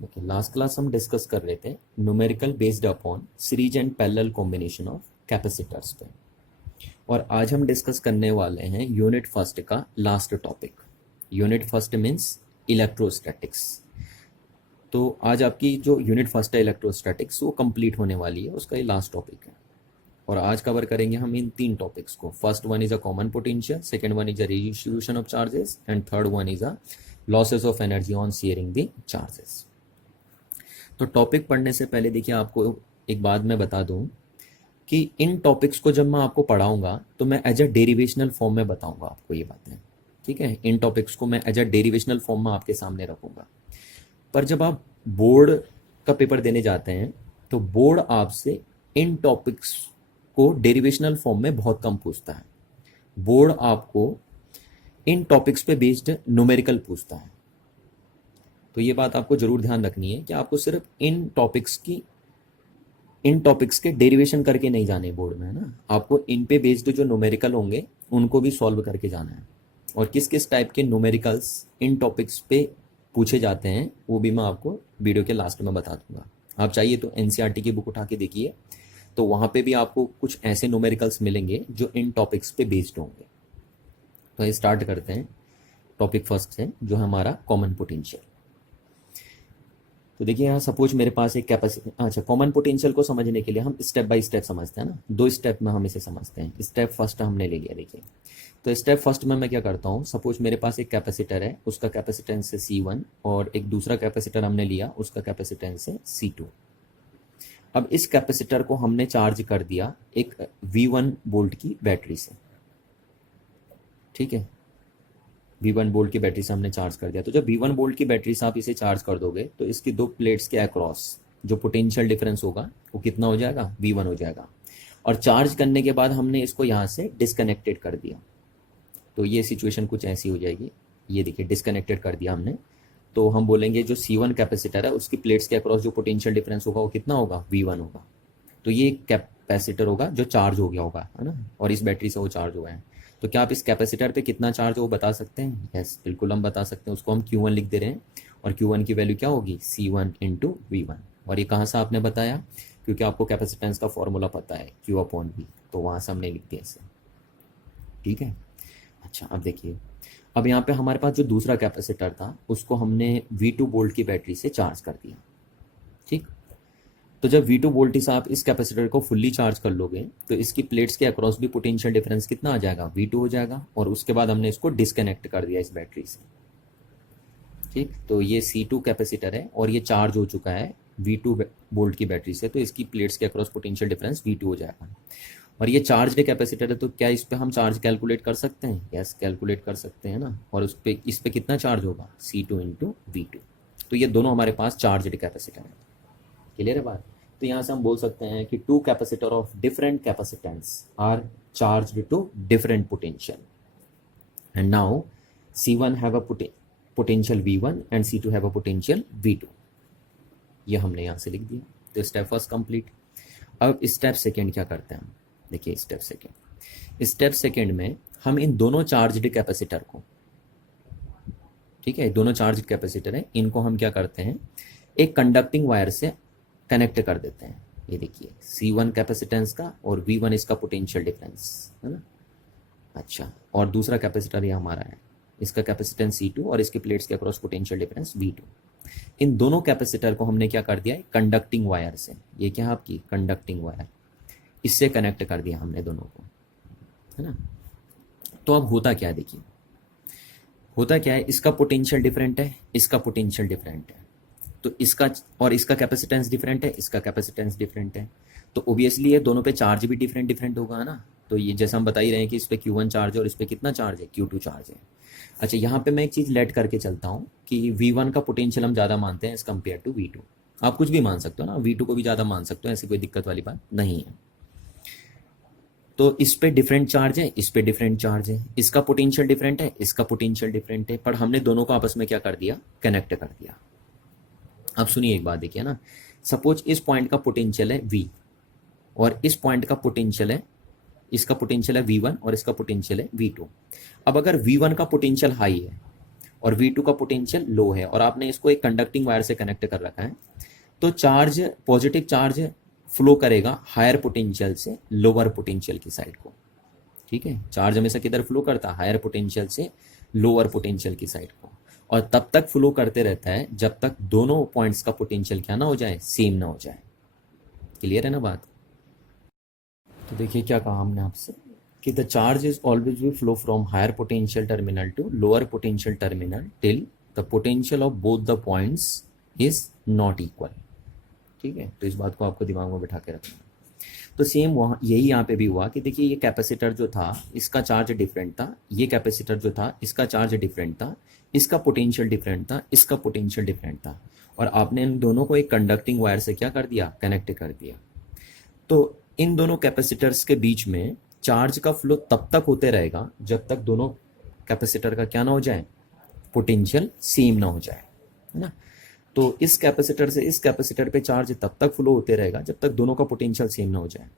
देखिए last class हम discuss कर रहे थे numerical based upon series and parallel combination of capacitors पे, और आज हम डिस्कस करने वाले हैं यूनिट फर्स्ट का last topic. Unit first means electrostatics. तो आज आपकी जो यूनिट फर्स्ट है इलेक्ट्रोस्टैटिक्स वो कंप्लीट होने वाली है, उसका ये लास्ट टॉपिक है। और आज कवर करेंगे हम इन तीन टॉपिक्स को। First one is a common potential, second one is a distribution of charges and third one is a losses of energy on sharing the charges. तो टॉपिक पढ़ने से पहले देखिए आपको एक बात मैं बता दूं कि इन टॉपिक्स को जब मैं आपको पढ़ाऊंगा तो मैं एज अ डेरिवेशनल फॉर्म में बताऊंगा आपको ये बातें, ठीक है। इन टॉपिक्स को मैं एज अ डेरिवेशनल फॉर्म में आपके सामने रखूंगा। पर जब आप बोर्ड का पेपर देने जाते हैं तो बोर्ड आपसे इन टॉपिक्स को डेरिवेशनल फॉर्म में बहुत कम पूछता है। बोर्ड आपको इन टॉपिक्स पे बेस्ड न्यूमेरिकल पूछता है। तो ये बात आपको जरूर ध्यान रखनी है कि आपको सिर्फ इन टॉपिक्स के डेरिवेशन करके नहीं जाने बोर्ड में, है ना। आपको इन पे बेस्ड जो न्यूमेरिकल होंगे उनको भी सॉल्व करके जाना है। और किस किस टाइप के न्यूमेरिकल्स इन टॉपिक्स पे पूछे जाते हैं वो भी मैं आपको वीडियो के लास्ट में बता दूंगा। आप चाहिए तो एनसीईआरटी की बुक उठा के देखिए, तो वहाँ पे भी आपको कुछ ऐसे न्यूमेरिकल्स मिलेंगे जो इन टॉपिक्स पे बेस्ड होंगे। तो ये स्टार्ट करते हैं टॉपिक फर्स्ट से, जो है हमारा कॉमन पोटेंशियल। तो देखिए यहाँ सपोज मेरे पास एक कैपेसिटी, अच्छा कॉमन पोटेंशियल को समझने के लिए हम स्टेप बाय स्टेप समझते हैं ना, दो स्टेप में हम इसे समझते हैं। स्टेप फर्स्ट हमने ले लिया। देखिए तो स्टेप फर्स्ट में मैं क्या करता हूँ, सपोज मेरे पास एक कैपेसिटर है, उसका कैपेसिटेंस है C1 और एक दूसरा कैपेसिटर हमने लिया, उसका कैपेसिटेंस है C2। अब इस कैपेसिटर को हमने चार्ज कर दिया एक V1 वोल्ट की बैटरी से, ठीक है। V1 वोल्ट की बैटरी से हमने चार्ज कर दिया। तो जब V1 वोल्ट की बैटरी से आप इसे चार्ज कर दोगे तो इसकी दो प्लेट्स के अक्रॉस जो पोटेंशियल डिफरेंस होगा वो कितना हो जाएगा, V1 हो जाएगा। और चार्ज करने के बाद हमने इसको यहाँ से डिस्कनेक्टेड कर दिया, तो ये सिचुएशन कुछ ऐसी हो जाएगी। ये देखिए डिस्कनेक्टेड कर दिया हमने, तो हम बोलेंगे जो C1 कैपेसिटर है उसकी प्लेट्स के अक्रॉस जो पोटेंशियल डिफरेंस होगा वो कितना होगा, V1 होगा। तो ये कैपेसिटर होगा जो चार्ज हो गया होगा, है ना, और इस बैटरी से वो चार्ज हुआ है। तो क्या आप इस कैपेसिटर पे कितना चार्ज है वो बता सकते हैं? यस, बिल्कुल हम बता सकते हैं। उसको हम Q1 लिख दे रहे हैं और Q1 की वैल्यू क्या होगी, C1 इंटू V1। और ये कहाँ से आपने बताया, क्योंकि आपको कैपेसिटेंस का फॉर्मूला पता है Q/V, तो वहाँ से हमने लिख दिया इसे, ठीक है। अच्छा अब देखिए, अब यहाँ पे हमारे पास जो दूसरा कैपेसिटर था उसको हमने V2 वोल्ट की बैटरी से चार्ज कर दिया, ठीक। तो जब V2 वोल्ट से आप इस कैपेसिटर को फुल्ली चार्ज कर लोगे तो इसकी प्लेट्स के अक्रॉस भी पोटेंशियल डिफरेंस कितना आ जाएगा, V2 हो जाएगा। और उसके बाद हमने इसको डिस्कनेक्ट कर दिया इस बैटरी से, ठीक। तो ये C2 कैपेसिटर है और ये चार्ज हो चुका है V2 वोल्ट की बैटरी से, तो इसकी प्लेट्स के अक्रॉस पोटेंशियल डिफरेंस V2 हो जाएगा। और ये चार्ज कैपेसिटर है, तो क्या इस पे हम चार्ज कैलकुलेट कर सकते हैं? यस, कैलकुलेट कर सकते हैं ना। और इस पे कितना चार्ज होगा, C2 इंटू V2। तो ये दोनों हमारे पास चार्ज कैपेसिटर है। क्लियर है बात? तो यहाँ से हम बोल सकते हैं कि two capacitor of different capacitance are charged to different potential, and now C1 have a potential V1 and C2 have a potential V2। ये हमने यहाँ से लिख दिया। तो स्टेप फर्स्ट कंप्लीट। अब स्टेप सेकेंड क्या करते हैं हम, देखिए स्टेप सेकेंड में हम इन दोनों चार्ज्ड कैपेसिटर को, ठीक है, दोनों चार्ज कैपेसिटर है, इनको हम क्या करते हैं, एक कंडक्टिंग वायर से कनेक्ट कर देते हैं। ये देखिए C1 कैपेसिटेंस का और V1 इसका पोटेंशियल डिफरेंस, है ना। अच्छा, और दूसरा कैपेसिटर ये हमारा है, इसका कैपेसिटेंस C2 और इसके प्लेट्स के अक्रॉस पोटेंशियल डिफरेंस V2। इन दोनों कैपेसिटर को हमने क्या कर दिया है, कंडक्टिंग वायर से, ये क्या है आपकी कंडक्टिंग वायर, इससे कनेक्ट कर दिया हमने दोनों को, है ना। तो अब होता क्या है, देखिए होता क्या है, इसका पोटेंशियल डिफरेंट है, इसका पोटेंशियल डिफरेंट है, तो इसका और इसका कैपेसिटेंस डिफरेंट है, इसका कैपेसिटेंस डिफरेंट है। तो ओबियसली ये दोनों पे चार्ज भी डिफरेंट डिफरेंट होगा ना। तो ये जैसे हम बता ही रहे हैं कि इस पे Q1 चार्ज है और इस पे कितना चार्ज है, Q2 चार्ज है। अच्छा, यहाँ पे मैं एक चीज़ लेट करके चलता हूँ कि V1 का पोटेंशियल हम ज़्यादा मानते हैं एज कम्पेयर टू V2। आप कुछ भी मान सकते हो ना, V2 को भी ज़्यादा मान सकते हो, ऐसी कोई दिक्कत वाली बात नहीं है। तो इस पे डिफरेंट चार्ज है, इस पे डिफरेंट चार्ज है, इसका पोटेंशियल डिफरेंट है, इसका पोटेंशियल डिफरेंट है, पर हमने दोनों को आपस में क्या कर दिया, कनेक्ट कर दिया। अब सुनिए एक बात, देखिए ना, सपोज इस पॉइंट का पोटेंशियल है V और इस पॉइंट का पोटेंशियल है, इसका पोटेंशियल है V1 और इसका पोटेंशियल है V2। अब अगर V1 का पोटेंशियल हाई है और V2 का पोटेंशियल लो है और आपने इसको एक कंडक्टिंग वायर से कनेक्ट कर रखा है, तो चार्ज, पॉजिटिव चार्ज फ्लो करेगा हायर पोटेंशियल से लोअर पोटेंशियल की साइड को। ठीक है, चार्ज हमेशा किधर फ्लो करता है? हायर पोटेंशियल से लोअर पोटेंशियल की साइड को, और तब तक फ्लो करते रहता है जब तक दोनों पॉइंट्स का पोटेंशियल क्या ना हो जाए, सेम ना हो जाए। क्लियर है ना बात? तो देखिए क्या कहा हमने आपसे कि the charge is always we flow from higher potential terminal to lower potential terminal till the potential of both the points is not equal. ठीक है, तो इस बात को आपको दिमाग में बिठा के रखना है। तो सेम वहाँ यही यहाँ पे भी हुआ कि देखिए ये कैपेसिटर जो था इसका चार्ज डिफरेंट था, ये कैपेसिटर जो था इसका चार्ज डिफरेंट था, इसका पोटेंशियल डिफरेंट था, इसका पोटेंशियल डिफरेंट था, और आपने इन दोनों को एक कंडक्टिंग वायर से क्या कर दिया? कनेक्ट कर दिया। तो इन दोनों कैपेसिटर्स के बीच में चार्ज का फ्लो तब तक होते रहेगा जब तक दोनों कैपेसिटर का क्या ना हो जाए? पोटेंशियल सेम ना हो जाए, है ना। तो इस कैपेसिटर से इस कैपेसिटर पे चार्ज तब तक फ्लो होते रहेगा जब तक दोनों का पोटेंशियल सेम ना हो जाए।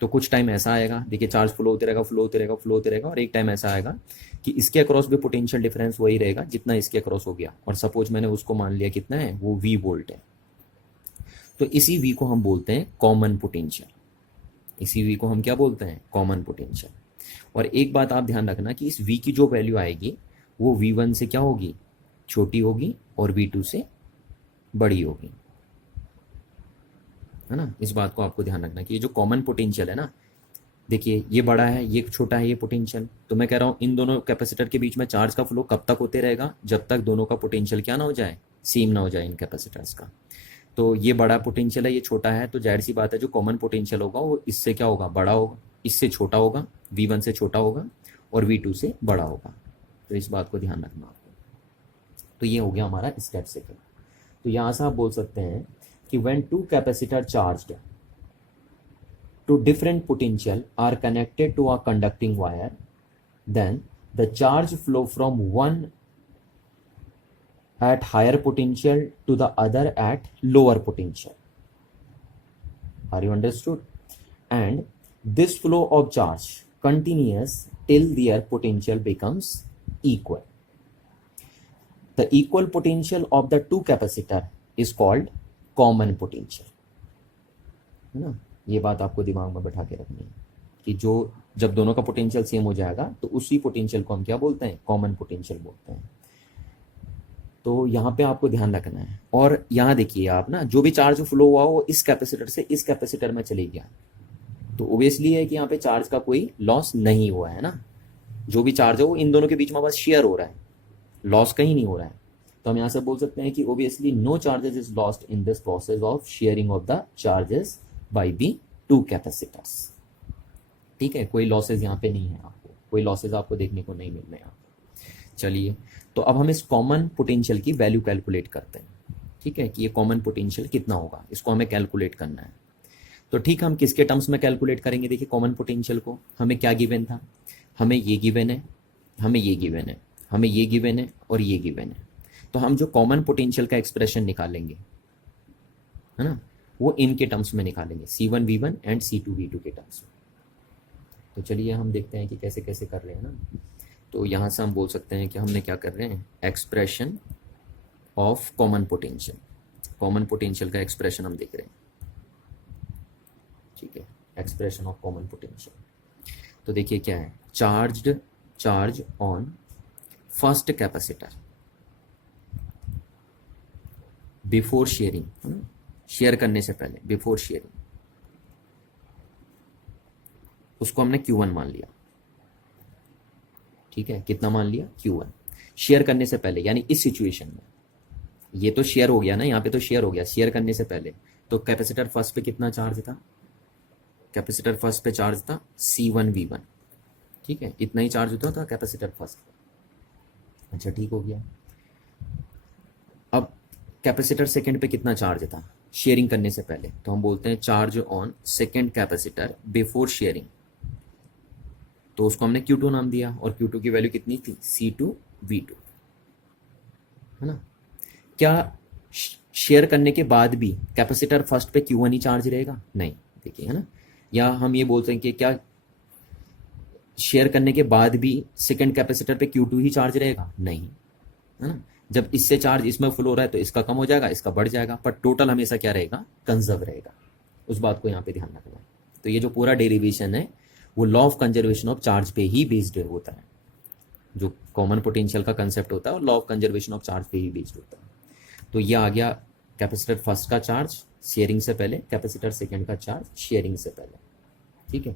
तो कुछ टाइम ऐसा आएगा, देखिए चार्ज फ्लो होते रहेगा, फ्लो होते रहेगा, फ्लो होते रहेगा, और एक टाइम ऐसा आएगा कि इसके अक्रॉस भी पोटेंशियल डिफरेंस वही रहेगा जितना इसके अक्रॉस हो गया, और सपोज मैंने उसको मान लिया कितना है, वो V वोल्ट है। तो इसी V को हम बोलते हैं कॉमन पोटेंशियल। इसी V को हम क्या बोलते हैं? Common potential. और एक बात आप ध्यान रखना कि इस V की जो वैल्यू आएगी वो V1 से क्या होगी? छोटी होगी, और V2 से बड़ी होगी, है ना। इस बात को आपको ध्यान रखना कि ये जो कॉमन पोटेंशियल है ना, देखिए ये बड़ा है, ये छोटा है, ये पोटेंशियल। तो मैं कह रहा हूँ इन दोनों कैपेसिटर के बीच में चार्ज का फ्लो कब तक होते रहेगा? जब तक दोनों का पोटेंशियल क्या ना हो जाए? सेम ना हो जाए इन कैपेसिटर्स का। तो ये बड़ा पोटेंशियल है, ये छोटा है, तो जाहिर सी बात है जो कॉमन पोटेंशियल होगा वो इससे क्या होगा? बड़ा होगा, इससे छोटा होगा, V1 से छोटा होगा, और V2 से बड़ा होगा। तो इस बात को ध्यान रखना आपको। तो ये हो गया हमारा स्टेप सेकंड। तो यहाँ से आप बोल सकते हैं कि when two capacitor charged to different potential are connected to a conducting wire, then the charge flow from one at higher potential to the other at lower potential. Are you understood? And this flow of charge continues till their potential becomes equal. The equal potential of the two capacitor is called common potential, है ना। ये बात आपको दिमाग में बैठा के रखनी है कि जो जब दोनों का पोटेंशियल सेम हो जाएगा तो उसी पोटेंशियल को हम क्या बोलते हैं? कॉमन पोटेंशियल बोलते हैं। तो यहाँ पे आपको ध्यान रखना है। और यहाँ देखिए आप ना, जो भी चार्ज फ्लो हुआ वो इस कैपेसिटर से इस कैपेसिटर में चले गया, तो ओबियसली है कि यहाँ पे चार्ज का कोई लॉस नहीं हुआ है ना। जो भी चार्ज है वो इन दोनों के बीच में बस शेयर हो रहा है, लॉस कहीं नहीं हो रहा है। तो हम यहाँ से बोल सकते हैं कि obviously no charges is lost in this process of sharing of the charges by the two capacitors. ठीक है, कोई लॉसेज यहाँ पे नहीं है, आपको कोई लॉसेज आपको देखने को नहीं मिल रहे हैं। चलिए, तो अब हम इस कॉमन पोटेंशियल की वैल्यू कैलकुलेट करते हैं। ठीक है, कि ये कॉमन पोटेंशियल कितना होगा, इसको हमें कैलकुलेट करना है। तो ठीक, हम किसके टर्म्स में कैलकुलेट करेंगे? देखिए कॉमन पोटेंशियल को हमें क्या गिवन था? हमें ये गिवन है, हमें ये गिवन है, हमें ये गिवन है, और ये गिवन है। तो हम जो कॉमन पोटेंशियल का एक्सप्रेशन निकालेंगे, है ना, वो इनके टर्म्स में निकालेंगे, C1V1 एंड C2V2 के टर्म्स में। तो चलिए हम देखते हैं कि कैसे कैसे कर रहे हैं ना। तो यहाँ से हम बोल सकते हैं कि हमने क्या कर रहे हैं? Expression of common potential. Common potential का एक्सप्रेशन हम देख रहे हैं। ठीक है, एक्सप्रेशन ऑफ कॉमन पोटेंशियल। तो देखिए क्या है? Charge on first capacitor before sharing, share करने से पहले, बिफोर शेयरिंग, उसको हमने Q1 मान लिया। ठीक है, कितना मान लिया? Q1। शेयर करने से पहले यानी इस सिचुएशन में, ये तो शेयर हो गया ना, यहाँ पे तो शेयर हो गया। शेयर करने से पहले तो कैपेसिटर फर्स्ट पे कितना चार्ज था? कैपेसिटर फर्स्ट पे चार्ज था C1V1। ठीक है, इतना ही चार्ज होता था कैपेसिटर फर्स्ट पे। अच्छा, ठीक हो गया। अब कैपेसिटर सेकंड पे कितना चार्ज था शेयरिंग करने से पहले? तो हम बोलते हैं charge on second capacitor before sharing. तो उसको हमने Q2 नाम दिया, और Q2 की वैल्यू कितनी थी? C2V2, है ना। क्या शेयर करने के बाद भी कैपेसिटर फर्स्ट पे Q1 ही चार्ज रहेगा? नहीं, देखिए, है ना। या हम ये बोलते हैं कि क्या शेयर करने के बाद भी सेकंड कैपेसिटर पे Q2 ही चार्ज रहेगा? नहीं, है ना। जब इससे चार्ज इसमें फ्लो हो रहा है तो इसका कम हो जाएगा, इसका बढ़ जाएगा, पर टोटल हमेशा क्या रहेगा, कंजर्व रहेगा। उस बात को यहाँ पे ध्यान रखना है। तो ये जो पूरा डेरिवेशन है वो law of conservation of charge पे ही बेस्ड होता है। जो कॉमन पोटेंशियल का कंसेप्ट होता है और law of conservation of charge पे ही बेस्ड होता है। तो ये आ गया कैपेसिटर फर्स्ट का चार्ज शेयरिंग से पहले, कैपेसिटर सेकेंड का चार्ज शेयरिंग से पहले, ठीक है।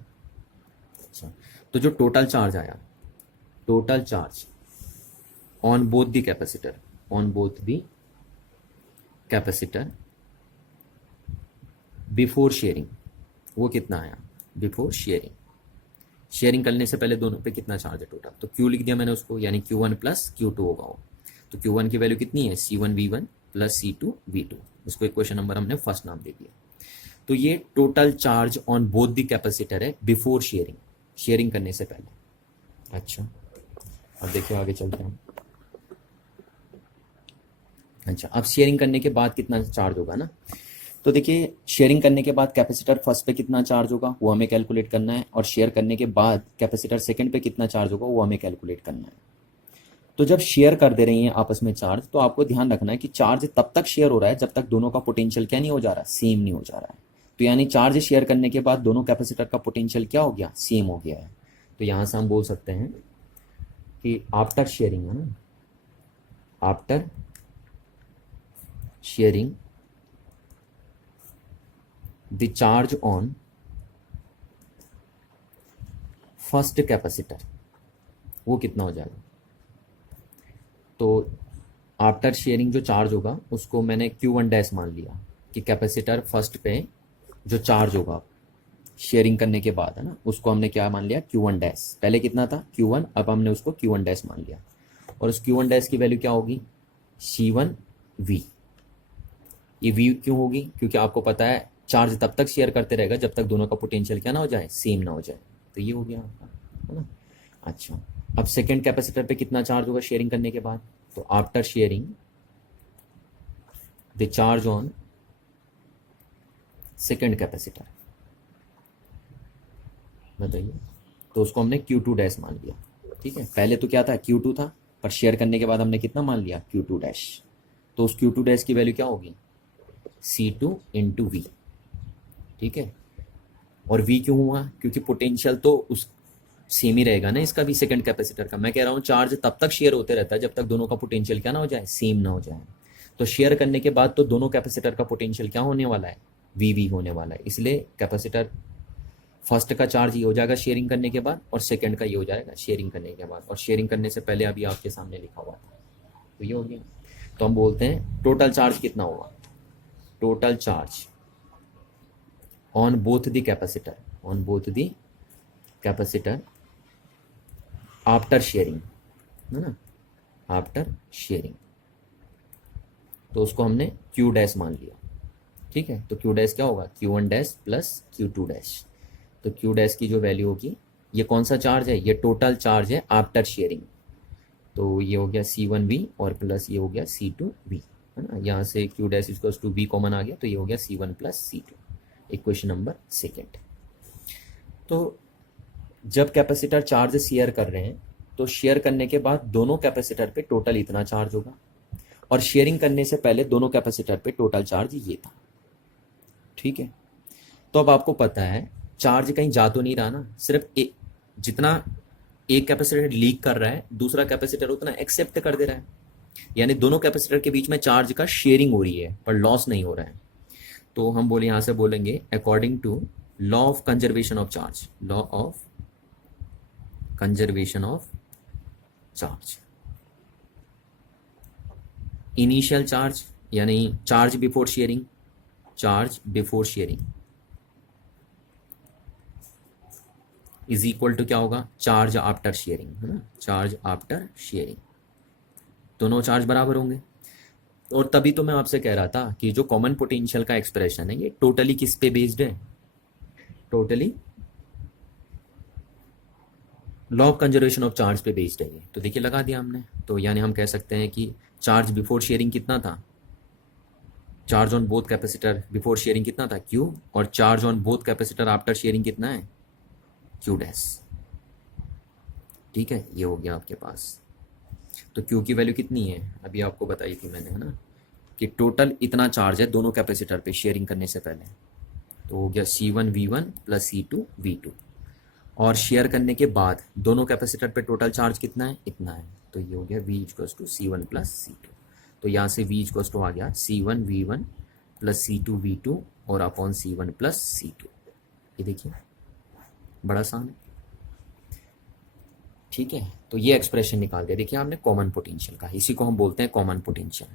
अच्छा, तो जो टोटल चार्ज आया, total charge on both the capacitor, on both the capacitor before sharing, वो कितना आया बिफोर शेयरिंग। शेयरिंग करने से पहले दोनों पे कितना चार्ज है टोटल, तो Q लिख दिया मैंने उसको, यानी Q1 प्लस Q2 होगा वो। तो Q1 की वैल्यू कितनी है, C1V1 प्लस C2V2, इसको इक्वेशन नंबर हमने फर्स्ट नाम दे दिया। तो ये total charge on both the capacitor है बिफोर शेयरिंग, शेयरिंग करने से पहले। अच्छा, अब देखिए आगे चलते हैं। अच्छा, अब शेयरिंग करने के बाद कितना चार्ज होगा ना, तो देखिए शेयरिंग करने के बाद कैपेसिटर फर्स्ट पे कितना चार्ज होगा वो हमें कैलकुलेट करना है, और शेयर करने के बाद कैपेसिटर सेकंड पे कितना चार्ज होगा वो हमें कैलकुलेट करना है। तो जब शेयर कर दे रही हैं आपस में चार्ज, तो आपको ध्यान रखना है कि चार्ज तब तक शेयर हो रहा है जब तक दोनों का पोटेंशियल क्या नहीं हो जा रहा, सेम नहीं हो जा रहा है। तो यानी चार्ज शेयर करने के बाद दोनों कैपेसिटर का पोटेंशियल क्या हो गया, सेम हो गया है। तो यहां से हम बोल सकते हैं कि आफ्टर शेयरिंग, है ना, after sharing the charge on first capacitor, वो कितना हो जाएगा। तो आफ्टर शेयरिंग जो चार्ज होगा उसको मैंने Q1 डैश मान लिया कि कैपेसिटर फर्स्ट पे जो चार्ज होगा शेयरिंग करने के बाद, है ना, उसको हमने क्या मान लिया, Q1 डैश। पहले कितना था Q1, अब हमने उसको Q1 डैश मान लिया। और उस Q1 डैश की वैल्यू क्या होगी, C1V। ये V क्यों होगी, क्योंकि आपको पता है चार्ज तब तक शेयर करते रहेगा जब तक दोनों का पोटेंशियल क्या ना हो जाए, सेम ना हो जाए। तो ये हो गया आपका, है ना। अच्छा, अब सेकेंड कैपेसिटर पे कितना चार्ज होगा शेयरिंग करने के बाद, तो after sharing the charge on second capacitor, बताइए। तो उसको हमने Q2 डैश मान लिया, ठीक है। पहले तो क्या था, Q2 था, पर शेयर करने के बाद हमने कितना मान लिया, Q2 डैश। तो उस Q2 डैश की वैल्यू क्या होगी, C2 इंटू V, ठीक है। और V क्यों हुआ, क्योंकि पोटेंशियल तो उस सेम ही रहेगा ना, इसका भी सेकंड कैपेसिटर का। मैं कह रहा हूँ चार्ज तब तक शेयर होते रहता है जब तक दोनों का पोटेंशियल क्या ना हो जाए, सेम ना हो जाए। तो शेयर करने के बाद तो दोनों कैपेसिटर का पोटेंशियल क्या होने वाला है, VV होने वाला है। इसलिए कैपेसिटर फर्स्ट का चार्ज ये हो जाएगा शेयरिंग करने के बाद, और सेकंड का ये हो जाएगा शेयरिंग करने के बाद, और शेयरिंग करने से पहले अभी आपके सामने लिखा हुआ था। तो ये हो गया। तो हम बोलते हैं टोटल चार्ज कितना होगा, total charge on both the capacitor, on both the capacitor after sharing, है ना, आफ्टर शेयरिंग। तो उसको हमने Q डैश मान लिया, ठीक है। तो Q डैश क्या होगा, Q1 dash plus Q2 dash. तो Q डैश की जो वैल्यू होगी, ये कौन सा चार्ज है, ये टोटल चार्ज है आफ्टर शेयरिंग। तो ये हो गया C1V और प्लस ये हो गया C2V, है ना। यहाँ से Q dash equals to V common आ गया, तो ये हो गया C1 plus C2, equation number second. तो जब कैपेसिटर चार्ज शेयर कर रहे हैं तो शेयर करने के बाद दोनों कैपेसिटर पे टोटल इतना चार्ज होगा, और शेयरिंग करने से पहले दोनों कैपेसिटर पे टोटल चार्ज ये था, ठीक है। तो अब आपको पता है चार्ज कहीं जा तो नहीं रहा ना, सिर्फ जितना एक कैपेसिटर लीक कर रहा है दूसरा कैपेसिटर उतना एक्सेप्ट कर दे रहा है, यानी दोनों कैपेसिटर के बीच में चार्ज का शेयरिंग हो रही है पर लॉस नहीं हो रहा है। तो हम बोले यहां से बोलेंगे according to law of conservation of charge, law of conservation of charge, initial charge यानी charge before sharing, charge before sharing is equal to क्या होगा, चार्ज आफ्टर शेयरिंग, है ना, चार्ज आफ्टर शेयरिंग। दोनों चार्ज बराबर होंगे। और तभी तो मैं आपसे कह रहा था कि जो कॉमन पोटेंशियल का एक्सप्रेशन है ये टोटली किस पे बेस्ड है, totally law of conservation of charge पे बेस्ड है ये। तो देखिए लगा दिया हमने। तो यानी हम कह सकते हैं कि चार्ज बिफोर शेयरिंग कितना था, charge on both capacitor before sharing कितना था Q, और charge on both capacitor after sharing कितना है Q डैश, ठीक है। ये हो गया आपके पास। तो क्यू की वैल्यू कितनी है, अभी आपको बताई थी मैंने, है ना, कि टोटल इतना चार्ज है दोनों कैपेसिटर पे शेयरिंग करने से पहले। तो हो गया C1V1 प्लस C2V2। और शेयर करने के बाद दोनों कैपेसिटर पे टोटल चार्ज कितना है, इतना है। तो ये हो गया V equals to C1 plus C2। तो यहाँ से V इक्वल्स टू आ गया C1V1 प्लस C2V2 और अपॉन C1 प्लस C2। ये देखिए बड़ा आसान है, ठीक है। तो ये एक्सप्रेशन निकाल दिया, देखिए आपने कॉमन पोटेंशियल का, इसी को हम बोलते हैं कॉमन पोटेंशियल,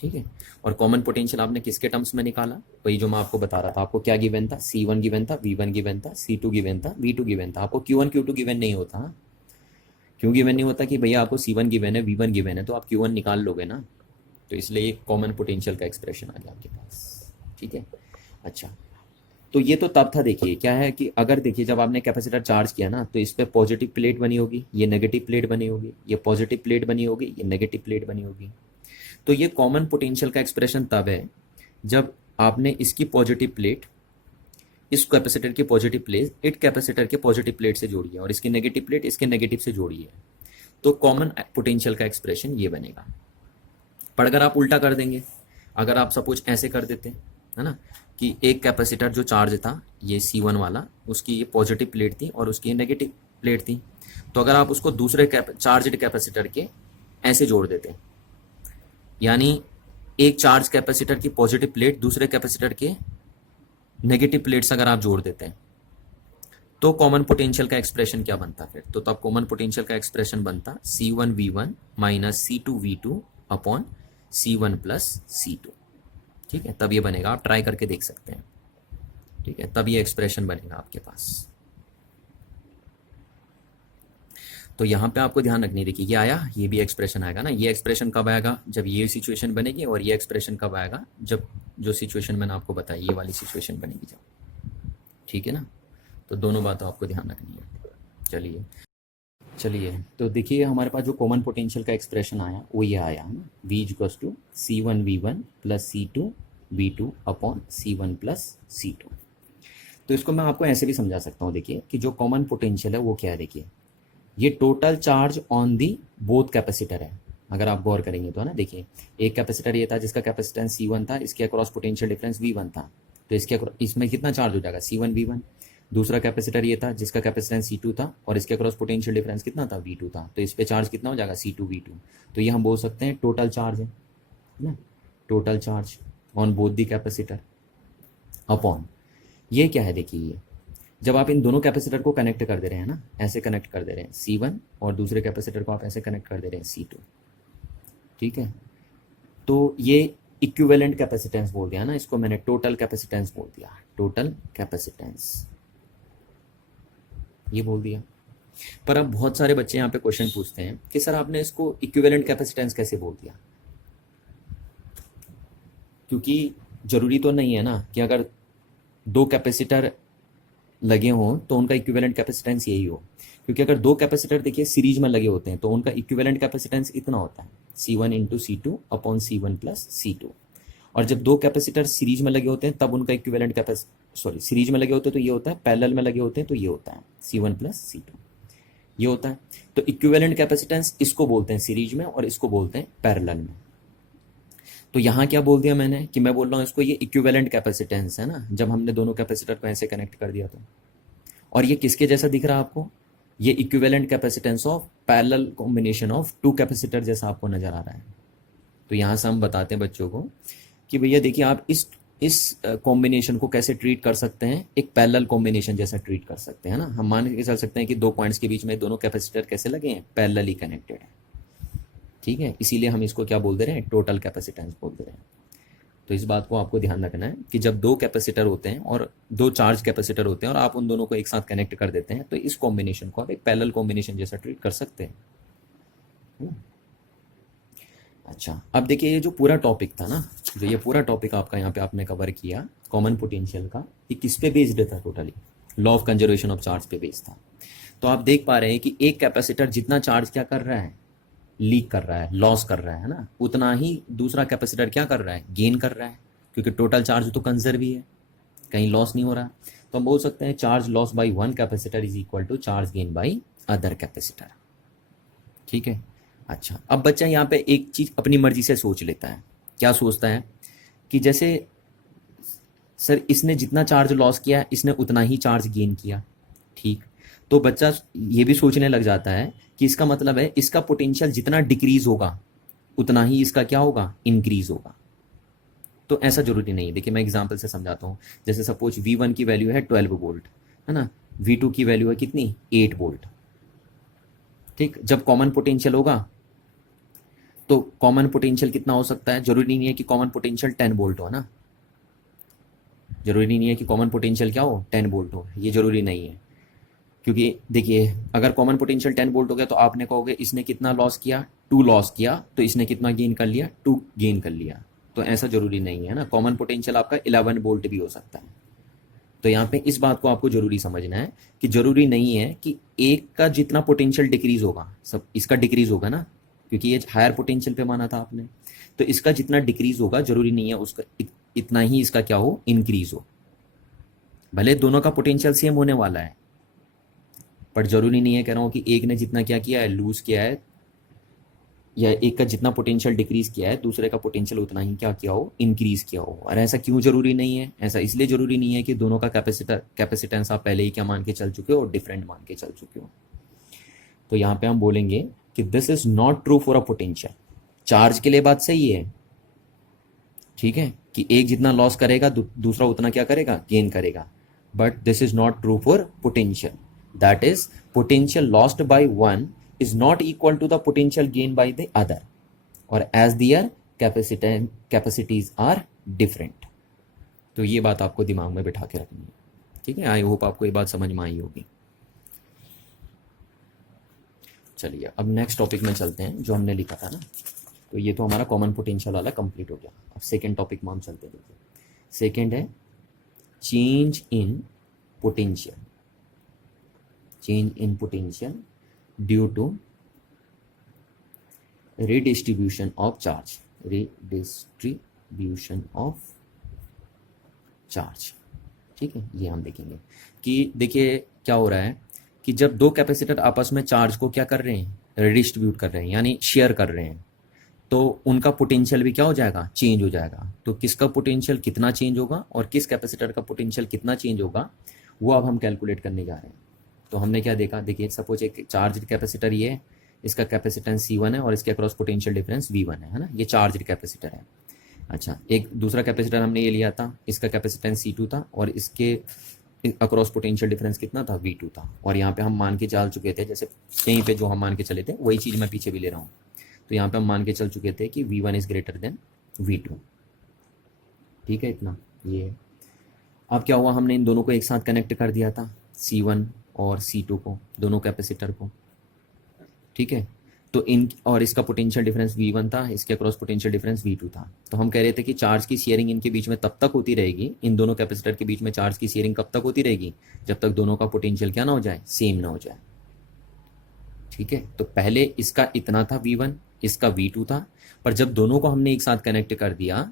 ठीक है। और कॉमन पोटेंशियल आपने किसके टर्म्स में निकाला, वही जो मैं आपको बता रहा था। आपको क्या गिवन था, C1 गिवन था, V1 गिवन था, C2 गिवन था, V2 गिवन था। आपको Q1 Q2 गिवन नहीं होता, क्यों गिवन नहीं होता कि भैया आपको C1 गिवन है, V1 गिवन है, तो आप Q1 निकाल लोगे ना। तो इसलिए कॉमन पोटेंशियल का एक्सप्रेशन आ गया आपके पास, ठीक है। अच्छा, तो ये तो तब था, देखिए क्या है कि अगर देखिए जब आपने कैपेसिटर चार्ज किया ना, तो इस पे पॉजिटिव प्लेट बनी होगी, ये नेगेटिव प्लेट बनी होगी, ये पॉजिटिव प्लेट बनी होगी, ये नेगेटिव प्लेट बनी होगी। तो ये कॉमन पोटेंशियल का एक्सप्रेशन तब है जब आपने इसकी पॉजिटिव प्लेट इस कैपेसिटर की पॉजिटिव प्लेट इट कैपेसिटर के पॉजिटिव प्लेट से जोड़ी है और इसकी नेगेटिव प्लेट इसके नेगेटिव से जोड़ी है। तो कॉमन पोटेंशियल का एक्सप्रेशन ये बनेगा। पर अगर आप उल्टा कर देंगे, अगर आप सपोज ऐसे कर देते है ना, कि एक कैपेसिटर जो चार्ज था ये C1 वाला, उसकी ये पॉजिटिव प्लेट थी और उसकी नेगेटिव प्लेट थी, तो अगर आप उसको दूसरे चार्जड कैपेसिटर के ऐसे जोड़ देते, यानी एक चार्ज कैपेसिटर की पॉजिटिव प्लेट दूसरे कैपेसिटर के नेगेटिव प्लेट्स अगर आप जोड़ देते हैं, तो कॉमन पोटेंशियल का एक्सप्रेशन क्या बनता फिर, तो तब कॉमन पोटेंशियल का एक्सप्रेशन बनता C1V1 minus C2V2 upon C1 plus C2, ठीक है। तब ये बनेगा, आप ट्राई करके देख सकते हैं, ठीक है, तब ये एक्सप्रेशन बनेगा आपके पास। तो यहाँ पे आपको ध्यान रखनी, देखिए ये आया, ये भी एक्सप्रेशन आएगा ना। ये एक्सप्रेशन कब आएगा, जब ये सिचुएशन बनेगी, और ये एक्सप्रेशन कब आएगा, जब जो सिचुएशन मैंने आपको बताई ये वाली सिचुएशन बनेगी जब, ठीक है ना। तो दोनों बातों आपको ध्यान रखनी है। चलिए तो देखिए हमारे पास जो कॉमन पोटेंशियल का एक्सप्रेशन आया वो ये आया है ना, V equals to C1V1 plus C2V2 upon C1 plus C2। तो इसको मैं आपको ऐसे भी समझा सकता हूँ, देखिए कि जो कॉमन पोटेंशियल है वो क्या है, देखिए ये total charge on the both capacitor है। अगर आप गौर करेंगे तो है ना, देखिए एक कैपेसिटर ये था जिसका कैपेसिटेंस C1 था, इसके अक्रॉस पोटेंशियल डिफरेंस V1 था, तो इसमें कितना चार्ज हो जाएगा C1V1। दूसरा कैपेसिटर ये था जिसका कैपेसिटेंस C2 था और इसके अक्रॉस पोटेंशियल डिफरेंस कितना था, V2 था, तो इस पे चार्ज कितना हो जाएगा C2V2। तो ये हम बोल सकते हैं टोटल चार्ज है ना, total charge on both the capacitor upon ये क्या है, देखिए ये जब आप इन दोनों कैपेसिटर को कनेक्ट कर दे रहे हैं ना, ऐसे कनेक्ट कर दे रहे हैं C1 और दूसरे कैपेसिटर को आप ऐसे कनेक्ट कर दे रहे हैं C2, ठीक है। तो ये इक्विवेलेंट कैपेसिटेंस बोल दिया ना, इसको मैंने टोटल कैपेसिटेंस बोल दिया, टोटल कैपेसिटेंस ये बोल दिया। पर अब बहुत सारे बच्चे यहाँ पे क्वेश्चन पूछते हैं कि सर आपने इसको इक्विवेलेंट कैपेसिटेंस कैसे बोल दिया, क्योंकि जरूरी तो नहीं है ना कि अगर दो कैपेसिटर लगे हों तो उनका इक्विवेलेंट कैपेसिटेंस यही हो, क्योंकि अगर दो कैपेसिटर देखिए सीरीज में लगे होते हैं तो उनका इक्विवेलेंट कैपेसिटेंस इतना होता है C1 into C2 upon C1 plus C2। और जब दो कैपेसिटर सीरीज में लगे होते हैं तब उनका इक्विवेलेंट सीरीज में लगे होते हैं तो ये होता है, पैरेलल में लगे होते हैं तो ये होता है C1 प्लस C2, ये होता है। तो इक्विवेलेंट कैपेसिटेंस इसको बोलते हैं सीरीज में और इसको बोलते हैं पैरेलल में। तो यहाँ क्या बोल दिया मैंने कि मैं बोल रहा हूँ इसको ये इक्विवेलेंट कैपेसिटेंस है ना, जब हमने दोनों कैपेसिटर को ऐसे कनेक्ट कर दिया तो। और ये किसके जैसा दिख रहा है आपको, ये equivalent capacitance of parallel combination of two capacitor जैसा आपको नजर आ रहा है। तो यहाँ से हम बताते हैं बच्चों को कि भैया देखिए आप इस कॉम्बिनेशन को कैसे ट्रीट कर सकते हैं, एक पैरेलल कॉम्बिनेशन जैसा ट्रीट कर सकते हैं ना। हम मान के चल सकते हैं कि दो पॉइंट्स के बीच में दोनों कैपेसिटर कैसे लगे हैं, पैरेलली कनेक्टेड है, ठीक है। इसीलिए हम इसको क्या बोल दे रहे हैं, टोटल कैपेसिटेंस बोल दे रहे हैं। तो इस बात को आपको ध्यान रखना है कि जब दो कैपेसिटर होते हैं और दो चार्ज कैपेसिटर होते हैं और आप उन दोनों को एक साथ कनेक्ट कर देते हैं तो इस कॉम्बिनेशन को आप एक पैरेलल कॉम्बिनेशन जैसा ट्रीट कर सकते हैं। अच्छा, अब देखिए ये जो पूरा टॉपिक था ना, जो ये पूरा टॉपिक आपका यहाँ पे आपने कवर किया कॉमन पोटेंशियल का, ये किस पे बेस्ड था, totally law of conservation of charge पे बेस्ड था। तो आप देख पा रहे हैं कि एक कैपेसिटर जितना चार्ज क्या कर रहा है, लीक कर रहा है, लॉस कर रहा है ना, उतना ही दूसरा कैपेसिटर क्या कर रहा है, गेन कर रहा है, क्योंकि टोटल चार्ज तो कंजर्व ही है, कहीं लॉस नहीं हो रहा। तो हम बोल सकते हैं charge loss by one capacitor is equal to charge gain by other capacitor, ठीक है। अच्छा, अब बच्चा यहाँ पे एक चीज अपनी मर्जी से सोच लेता है। क्या सोचता है कि जैसे सर इसने जितना चार्ज लॉस किया इसने उतना ही चार्ज गेन किया, ठीक। तो बच्चा ये भी सोचने लग जाता है कि इसका मतलब है इसका पोटेंशियल जितना डिक्रीज होगा उतना ही इसका क्या होगा, इंक्रीज होगा। तो ऐसा जरूरी नहीं है। देखिए मैं एग्जांपल से समझाता हूँ। जैसे सपोज V1 की वैल्यू है 12 वोल्ट, है ना। V2 की वैल्यू है कितनी, 8 वोल्ट, ठीक। जब कॉमन पोटेंशियल होगा तो कॉमन पोटेंशियल कितना हो सकता है, जरूरी नहीं है कि कॉमन पोटेंशियल 10 वोल्ट हो ना, जरूरी नहीं है कि कॉमन पोटेंशियल क्या हो, 10 वोल्ट हो, ये जरूरी नहीं है। क्योंकि देखिए अगर कॉमन पोटेंशियल 10 वोल्ट हो गया तो आपने कहोगे इसने कितना लॉस किया, 2 लॉस किया, तो इसने कितना गेन कर लिया, 2 गेन कर लिया। तो ऐसा जरूरी नहीं है ना, कॉमन पोटेंशियल आपका 11 वोल्ट भी हो सकता है। तो यहाँ पे इस बात को आपको जरूरी समझना है कि जरूरी नहीं है कि एक का जितना पोटेंशियल डिक्रीज होगा सब इसका डिक्रीज होगा ना, क्योंकि ये हायर पोटेंशियल पे माना था आपने। तो इसका जितना डिक्रीज होगा जरूरी नहीं है उसका इतना ही इसका क्या हो, इंक्रीज हो। भले दोनों का पोटेंशियल सेम होने वाला है, पर जरूरी नहीं है, कह रहा हूं कि एक ने जितना क्या किया है, लूज किया है, या एक का जितना पोटेंशियल डिक्रीज किया है दूसरे का पोटेंशियल उतना ही क्या किया हो, इंक्रीज किया हो। और ऐसा क्यों जरूरी नहीं है, ऐसा इसलिए जरूरी नहीं है कि दोनों का कैपेसिटेंस आप पहले ही क्या मान के चल चुके हो, डिफरेंट मान के चल चुके हो। तो यहाँ पे हम बोलेंगे कि this is not true for a potential. Charge के लिए बात सही है, ठीक है, कि एक जितना लॉस करेगा दूसरा उतना क्या करेगा, गेन करेगा। But this is not true for potential. That is potential lost by one is not equal to the potential gained by the other, or as their capacities are different। तो ये बात आपको दिमाग में बिठा के रखनी है, ठीक है। आई होप आपको ये बात समझ में आई होगी। चलिए अब नेक्स्ट टॉपिक में चलते हैं जो हमने लिखा था ना। तो ये तो हमारा कॉमन पोटेंशियल वाला कंप्लीट हो गया। अब सेकेंड टॉपिक में हम चलते हैं। सेकेंड है change in potential, change in potential due to redistribution of charge, redistribution of charge, ठीक है। ये हम देखेंगे कि देखिए क्या हो रहा है कि जब दो कैपेसिटर आपस में चार्ज को क्या कर रहे हैं, रिडिस्ट्रीब्यूट कर रहे हैं, यानी शेयर कर रहे हैं, तो उनका पोटेंशियल भी क्या हो जाएगा, चेंज हो जाएगा। तो किसका पोटेंशियल कितना चेंज होगा और किस कैपेसिटर का पोटेंशियल कितना चेंज होगा, वो अब हम कैलकुलेट करने जा रहे हैं। तो हमने क्या देखा, देखिए सपोज एक चार्ज कैपेसिटर ये है, इसका कैपेसिटेंस C1 है और इसके अक्रॉस पोटेंशियल डिफरेंस V1 है ना, ये चार्ज कैपेसिटर है। अच्छा, एक दूसरा कैपेसिटर हमने ये लिया था, इसका कैपेसिटेंस C2 था और इसके अक्रॉस पोटेंशियल डिफरेंस कितना था, V2 था। और यहाँ पे हम मान के चल चुके थे, जैसे यहीं पे जो हम मान के चले थे वही चीज़ मैं पीछे भी ले रहा हूँ। तो यहाँ पे हम मान के चल चुके थे कि V1 is greater than V2, ठीक है। इतना ये अब क्या हुआ, हमने इन दोनों को एक साथ कनेक्ट कर दिया था, C1 और C2 को, दोनों कैपेसिटर को, ठीक है। तो इन और इसका पोटेंशियल डिफरेंस V1 था, इसके अक्रॉस पोटेंशियल डिफरेंस V2 था। तो हम कह रहे थे कि चार्ज की शेयरिंग इनके बीच में तब तक होती रहेगी, इन दोनों कैपेसिटर के बीच में चार्ज की शेयरिंग कब तक होती रहेगी, जब तक दोनों का पोटेंशियल क्या ना हो जाए, सेम ना हो जाए, ठीक है। तो पहले इसका इतना था V1, इसका V2 था, पर जब दोनों को हमने एक साथ कनेक्ट कर दिया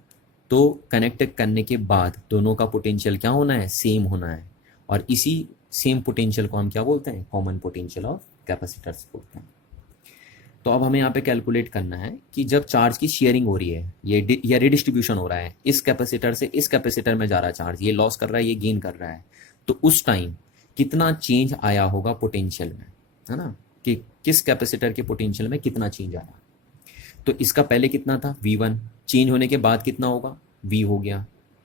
तो कनेक्ट करने के बाद दोनों का पोटेंशियल क्या होना है, सेम होना है। और इसी सेम पोटेंशियल को हम क्या बोलते हैं, कॉमन पोटेंशियल ऑफ कैपेसिटर्स बोलते हैं। तो अब हमें यहाँ पे कैलकुलेट करना है कि जब चार्ज की शेयरिंग हो रही है, ये रिडिस्ट्रीब्यूशन हो रहा है, इस कैपेसिटर से इस कैपेसिटर में जा रहा है चार्ज, ये लॉस कर रहा है, ये गेन कर रहा है, तो उस टाइम कितना चेंज आया होगा पोटेंशियल में, है ना, कि किस कैपेसिटर के पोटेंशियल में कितना चेंज आया। तो इसका पहले कितना था, V1, चेंज होने के बाद कितना होगा, V हो गया,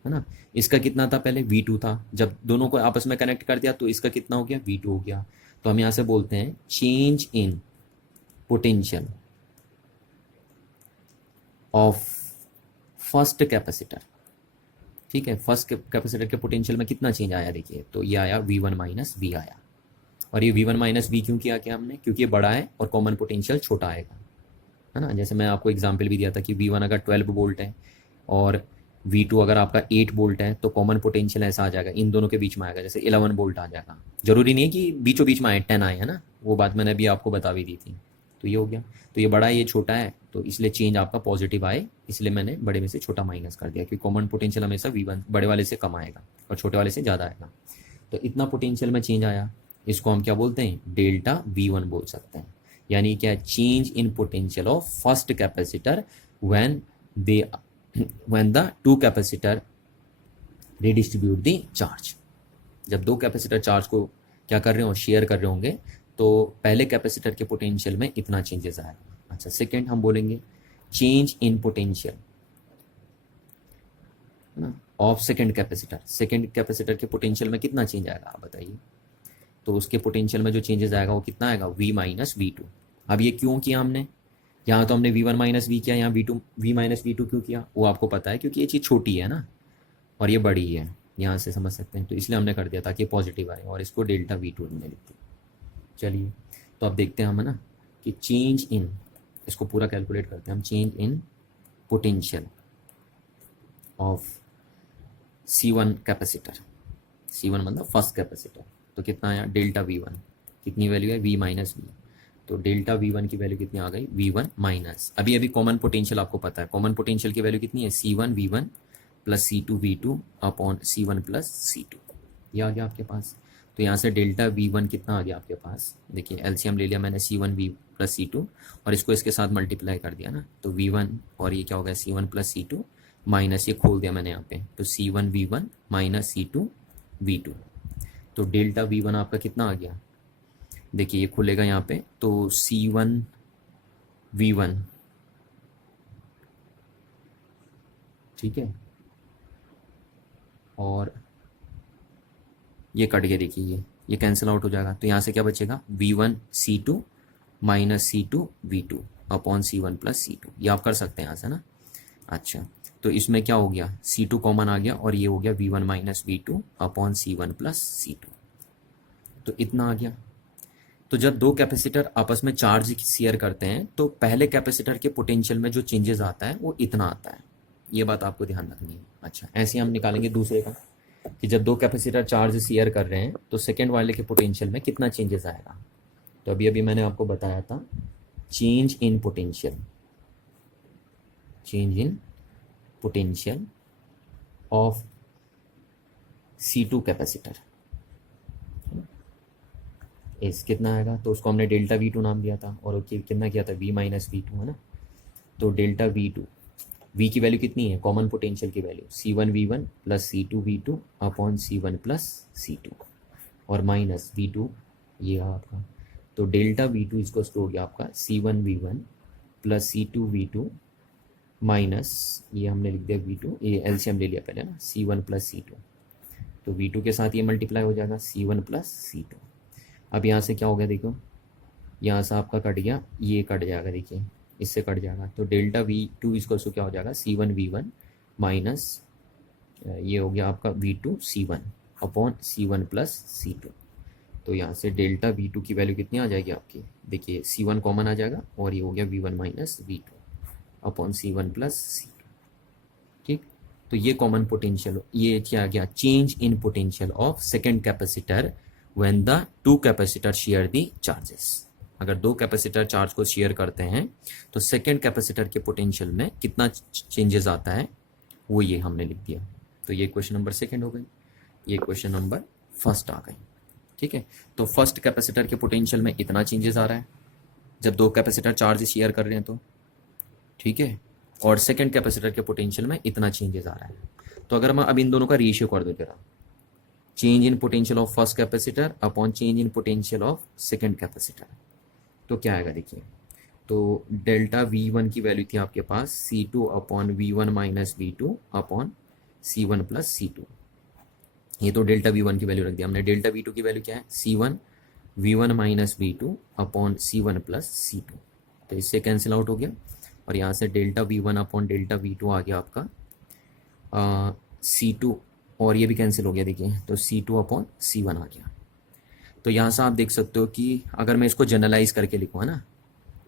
है ना। इसका कितना था, पहले V2 था, जब दोनों को आपस में कनेक्ट कर दिया तो इसका कितना हो गया, V2 हो गया। तो हम यहाँ से बोलते हैं change in potential of first capacitor, ठीक है। फर्स्ट कैपेसिटर के पोटेंशियल में कितना चेंज आया, देखिए तो ये आया V1 माइनस V आया। और ये V1 माइनस V क्यों किया हमने, क्योंकि ये बड़ा है और कॉमन पोटेंशियल छोटा आएगा, है ना। जैसे मैं आपको एग्जांपल भी दिया था कि V1 अगर 12 वोल्ट है और V2 अगर आपका 8 वोल्ट है तो कॉमन पोटेंशियल ऐसा आ जाएगा, इन दोनों के बीच में आएगा, जैसे 11 वोल्ट आ जाएगा। जरूरी नहीं है कि बीचों बीच में आए, 10 आए, है ना, वो बात मैंने अभी आपको बता भी दी थी। तो ये हो गया, तो ये बड़ा है ये छोटा है, तो इसलिए चेंज आपका पॉजिटिव आए, इसलिए मैंने बड़े में से छोटा माइनस कर दिया, क्योंकि कॉमन पोटेंशियल हमेशा V1 बड़े वाले से कम आएगा और छोटे वाले से ज़्यादा आएगा। तो इतना पोटेंशियल में चेंज आया, इसको हम क्या बोलते हैं, डेल्टा V1 बोल सकते हैं। यानी क्या, change in potential of first capacitor when they when the two capacitor redistribute the charge. जब दो कैपेसिटर चार्ज को क्या कर रहे हो, शेयर कर रहे होंगे, तो पहले कैपेसिटर के पोटेंशियल में इतना चेंजेस आएगा। अच्छा, सेकेंड हम बोलेंगे चेंज इन पोटेंशियल ना of second capacitor. Second capacitor के पोटेंशियल में कितना चेंज आएगा आप बताइए। तो उसके पोटेंशियल में जो चेंजेस आएगा वो कितना आएगा, v माइनस वी टू। अब ये क्यों किया हमने, यहाँ तो हमने v1 माइनस वी किया, यहाँ v माइनस वी टू क्यों किया वो आपको पता है, क्योंकि ये चीज़ छोटी है ना और ये बड़ी है, यहाँ से समझ सकते हैं, तो इसलिए हमने कर दिया ताकि पॉजिटिव आए और इसको डेल्टा v2 हमने लिख दिया। चलिए तो अब देखते हैं हम, है ना, कि चेंज इन, इसको पूरा कैलकुलेट करते हैं हम, change in potential of C1 capacitor. C1 मतलब फर्स्ट कैपेसिटर, तो कितना आया डेल्टा V1, कितनी वैल्यू है v माइनस वी, तो डेल्टा V1 की वैल्यू कितनी आ गई V1 माइनस, अभी अभी कॉमन पोटेंशियल आपको पता है, कॉमन पोटेंशियल की वैल्यू कितनी है C1 V1 plus C2 V2 upon C1 plus C2, ये आ गया आपके पास। तो यहाँ से डेल्टा V1 कितना आ गया आपके पास, देखिए एलसीएम ले लिया मैंने C1 V प्लस C2 और इसको इसके साथ मल्टीप्लाई कर दिया ना, तो V1 और ये क्या हो गया C1 प्लस C2 माइनस ये खोल दिया मैंने यहाँ पे, तो C1 V1 minus C2 V2, तो डेल्टा V1 आपका कितना आ गया, देखिए ये खुलेगा यहाँ पे, तो C1 V1, ठीक है, और ये कट गया, देखिए ये कैंसिल आउट हो जाएगा, तो यहाँ से क्या बचेगा V1 C2 minus C2 V2 upon C1 plus C2, ये आप कर सकते हैं यहाँ से ना। अच्छा, तो इसमें क्या हो गया, C2 कॉमन आ गया और ये हो गया V1 minus V2 upon C1 plus C2, तो इतना आ गया। तो जब दो कैपेसिटर आपस में चार्ज शेयर करते हैं तो पहले कैपेसिटर के पोटेंशियल में जो चेंजेस आता है वो इतना आता है, ये बात आपको ध्यान रखनी है। अच्छा, ऐसे हम निकालेंगे दूसरे का, कि जब दो कैपेसिटर चार्ज शेयर कर रहे हैं तो सेकेंड वाले के पोटेंशियल में कितना चेंजेस आएगा। तो अभी अभी मैंने आपको बताया था change in potential, change in potential of C2 capacitor इस कितना आएगा, तो उसको हमने डेल्टा V2 नाम दिया था और कितना किया था V माइनस वी टू, है ना। तो डेल्टा V2, V की वैल्यू कितनी है, कॉमन पोटेंशियल की value C1 V1 plus C2 V2 upon C1 plus C2 और माइनस V2 ये आपका, तो डेल्टा V2 इसको हो गया आपका C1 V1 plus C2 V2 minus ये हमने लिख दिया V2, ये एलसीएम ले लिया पहले ना, C1 प्लस C2, तो V2 के साथ ये मल्टीप्लाई हो जाएगा C1 प्लस C2। अब यहाँ से क्या हो गया, देखो यहाँ से आपका कट गया, ये कट जाएगा, देखिए इससे कट जाएगा, तो डेल्टा V2 इसको क्या हो जाएगा C1 V1 माइनस ये हो गया आपका V2 C1 upon C1 plus C2, तो यहाँ से डेल्टा V2 की वैल्यू कितनी आ जाएगी आपकी, देखिए C1 कॉमन आ जाएगा और ये हो गया V1 minus V2 upon C1 plus C2, ठीक। तो ये कॉमन पोटेंशियल, ये क्या आ गया, change in potential of second capacitor when the two capacitor share the charges. अगर दो कैपेसिटर चार्ज को शेयर करते हैं तो सेकेंड कैपेसिटर के पोटेंशियल में कितना चेंजेस आता है वो ये हमने लिख दिया। तो ये क्वेश्चन नंबर सेकेंड हो गई, ये क्वेश्चन नंबर फर्स्ट आ गई, ठीक है। तो फर्स्ट कैपेसिटर के पोटेंशियल में इतना चेंजेस आ रहा है जब दो कैपेसिटर चार्ज शेयर कर रहे हैं तो, ठीक है, और सेकेंड कैपेसिटर के पोटेंशियल में इतना चेंजेस आ रहा है। तो अगर मैं अब इन दोनों का रेशियो कर दूं जरा, change in potential of first capacitor upon change in potential of second capacitor, तो क्या आएगा देखिए, तो डेल्टा V1 की वैल्यू थी आपके पास C2 upon V1 minus V2 upon C1 plus C2, ये तो डेल्टा V1 की वैल्यू रख दिया हमने। डेल्टा V2 की वैल्यू क्या है, C1 V1 minus V2 upon C1 plus C2, तो इससे कैंसिल आउट हो गया और यहाँ से delta V1 upon delta V2 आ गया आपका C2 और ये भी कैंसिल हो गया, देखिए तो C2 अपॉन C1 आ गया। तो यहाँ से आप देख सकते हो कि अगर मैं इसको जनरलाइज करके लिखूँ, है ना,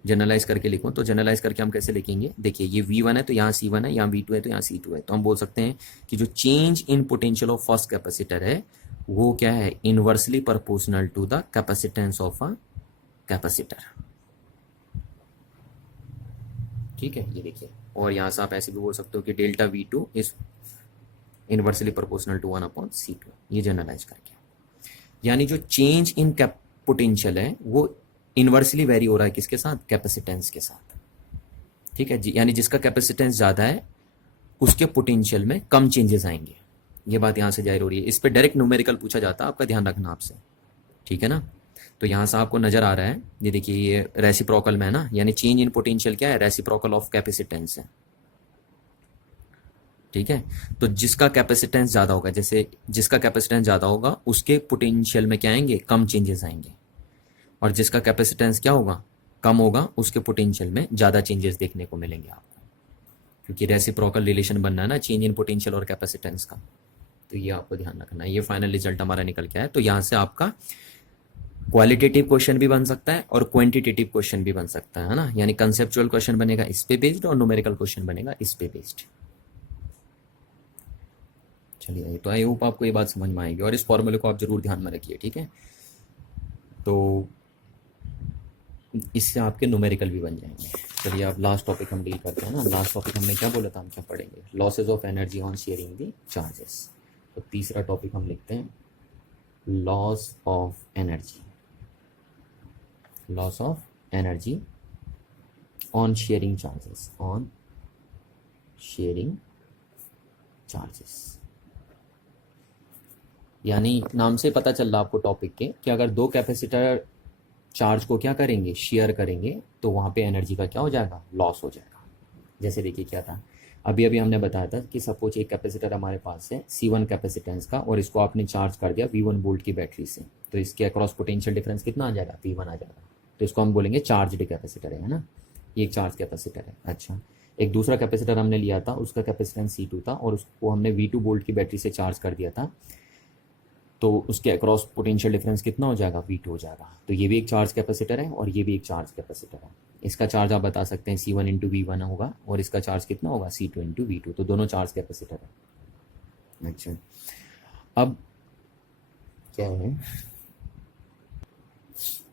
जनरलाइज करके लिखूँ, तो जनरलाइज करके हम कैसे लिखेंगे, देखिए ये V1 है तो यहाँ C1 है, यहाँ V2 है तो यहाँ C2 है, तो हम बोल सकते हैं कि जो change in potential of first capacitor है वो क्या है, inversely proportional to the capacitance of a capacitor, ठीक है, ये देखिए। और यहाँ से आप ऐसे भी बोल सकते हो कि delta V2 is inversely proportional to 1 upon C2, ये जनरलाइज करके, यानी जो चेंज इन पोटेंशियल है वो इन्वर्सली वेरी हो रहा है किसके साथ, कैपेसिटेंस के साथ, ठीक है जी। यानी जिसका कैपेसिटेंस ज़्यादा है उसके पोटेंशियल में कम चेंजेस आएंगे, ये बात यहाँ से जाहिर हो रही है। इस पर डायरेक्ट न्यूमेरिकल पूछा जाता है, आपका ध्यान रखना आपसे, ठीक है ना। तो यहाँ से आपको नजर आ रहा है, ये देखिए ये रेसिप्रोकल में है ना, यानी चेंज इन पोटेंशियल क्या है, रेसिप्रोकल ऑफ कैपेसिटेंस है, ठीक है। तो जिसका कैपेसिटेंस ज़्यादा होगा, जैसे जिसका कैपेसिटेंस ज़्यादा होगा उसके पोटेंशियल में क्या आएंगे, कम चेंजेस आएंगे, और जिसका कैपेसिटेंस क्या होगा, कम होगा, उसके पोटेंशियल में ज़्यादा चेंजेस देखने को मिलेंगे आपको, क्योंकि रेसिप्रोकल रिलेशन बनना है ना चेंज इन पोटेंशियल और कैपेसिटेंस का। तो ये आपको ध्यान रखना है। ये फाइनल रिजल्ट हमारा निकल के आया। तो यहाँ से आपका क्वालिटेटिव क्वेश्चन भी बन सकता है और क्वांटिटेटिव क्वेश्चन भी बन सकता है ना, यानी कंसेप्चुअल क्वेश्चन बनेगा इस पे बेस्ड और न्यूमेरिकल क्वेश्चन बनेगा इस पे बेस्ड। चलिए, तो आई होप आपको ये बात समझ में आएगी और इस फॉर्मूले को आप जरूर ध्यान में रखिए, ठीक है। तो इससे आपके न्यूमेरिकल भी बन जाएंगे। चलिए अब लास्ट टॉपिक हम डील करते हैं ना। लास्ट टॉपिक हमने क्या बोला था, हम क्या पढ़ेंगे, losses of energy on sharing the charges. तो तीसरा टॉपिक हम लिखते हैं loss of energy, loss of energy on sharing charges, on sharing charges. यानी नाम से पता चल रहा आपको टॉपिक के कि अगर दो कैपेसिटर चार्ज को क्या करेंगे, शेयर करेंगे, तो वहाँ पे एनर्जी का क्या हो जाएगा, लॉस हो जाएगा। जैसे देखिए क्या था, अभी अभी हमने बताया था कि सपोज एक कैपेसिटर हमारे पास है C1 कैपेसिटेंस का, और इसको आपने चार्ज कर दिया V1 वोल्ट की बैटरी से, तो इसके अक्रॉस पोटेंशियल डिफरेंस कितना आ जाएगा, V1 आ जाएगा। तो इसको हम बोलेंगे चार्जड कैपेसिटर है ना, ये एक चार्ज कैपेसिटर है। अच्छा, एक दूसरा कैपेसिटर हमने लिया था, उसका कैपेसिटेंस C2 था, और उसको हमने V2 वोल्ट की बैटरी से चार्ज कर दिया था, तो उसके अक्रॉस पोटेंशियल डिफरेंस कितना हो जाएगा, V2 हो जाएगा। तो ये भी एक चार्ज कैपेसिटर है और ये भी एक चार्ज कैपेसिटर है। इसका चार्ज आप बता सकते हैं C1 इंटू V1 होगा, और इसका चार्ज कितना होगा, C2 इंटू V2। तो दोनों चार्ज कैपेसिटर है। अच्छा, अब क्या है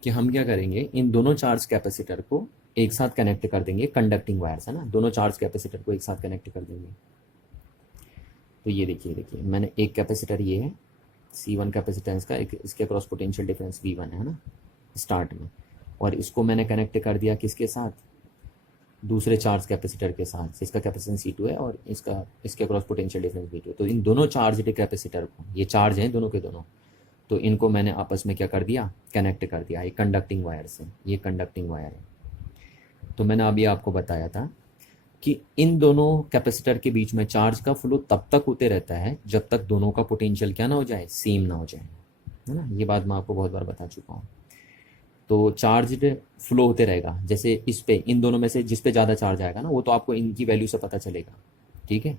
कि हम क्या करेंगे, इन दोनों चार्ज कैपेसिटर को एक साथ कनेक्ट कर देंगे कंडक्टिंग वायर्स, है ना। दोनों चार्ज कैपेसिटर को एक साथ कनेक्ट कर देंगे। तो ये देखिए मैंने एक कैपेसिटर ये है C1 कैपेसिटेंस का, एक इसके अक्रॉस पोटेंशियल डिफरेंस V1 है ना स्टार्ट में, और इसको मैंने कनेक्ट कर दिया किसके साथ, दूसरे चार्ज कैपेसिटर के साथ, इसका कैपेसिटेंस C2 है और इसके अक्रॉस पोटेंशियल डिफरेंस V2। तो इन दोनों चार्ज कैपेसिटर को, ये चार्ज हैं दोनों के दोनों, तो इनको मैंने आपस में क्या कर दिया, कनेक्ट कर दिया एक कंडक्टिंग वायर से। ये कंडक्टिंग वायर है। तो मैंने अभी आपको बताया था कि इन दोनों कैपेसिटर के बीच में चार्ज का फ्लो तब तक होते रहता है जब तक दोनों का पोटेंशियल क्या ना हो जाए, सेम ना हो जाए, है ना। ये बात मैं आपको बहुत बार बता चुका हूँ। तो चार्ज फ्लो होते रहेगा, जैसे इस पे, इन दोनों में से जिस पे ज़्यादा चार्ज आएगा ना, वो तो आपको इनकी वैल्यू से पता चलेगा, ठीक है।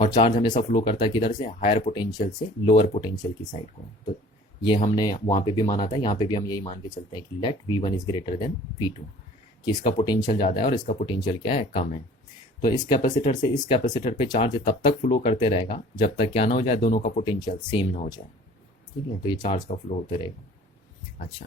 और चार्ज हमेशा फ्लो करता है किधर से, हायर पोटेंशियल से लोअर पोटेंशियल की साइड को। तो ये हमने वहाँ पे भी माना था, यहाँ पे भी हम यही मान के चलते हैं कि late V1 is greater than V2, कि इसका पोटेंशियल ज़्यादा है और इसका पोटेंशियल क्या है, कम है। तो इस कैपेसिटर से इस कैपेसिटर पे चार्ज तब तक फ्लो करते रहेगा जब तक क्या ना हो जाए, दोनों का पोटेंशियल सेम ना हो जाए, ठीक है। तो ये चार्ज का फ्लो होते रहेगा। अच्छा,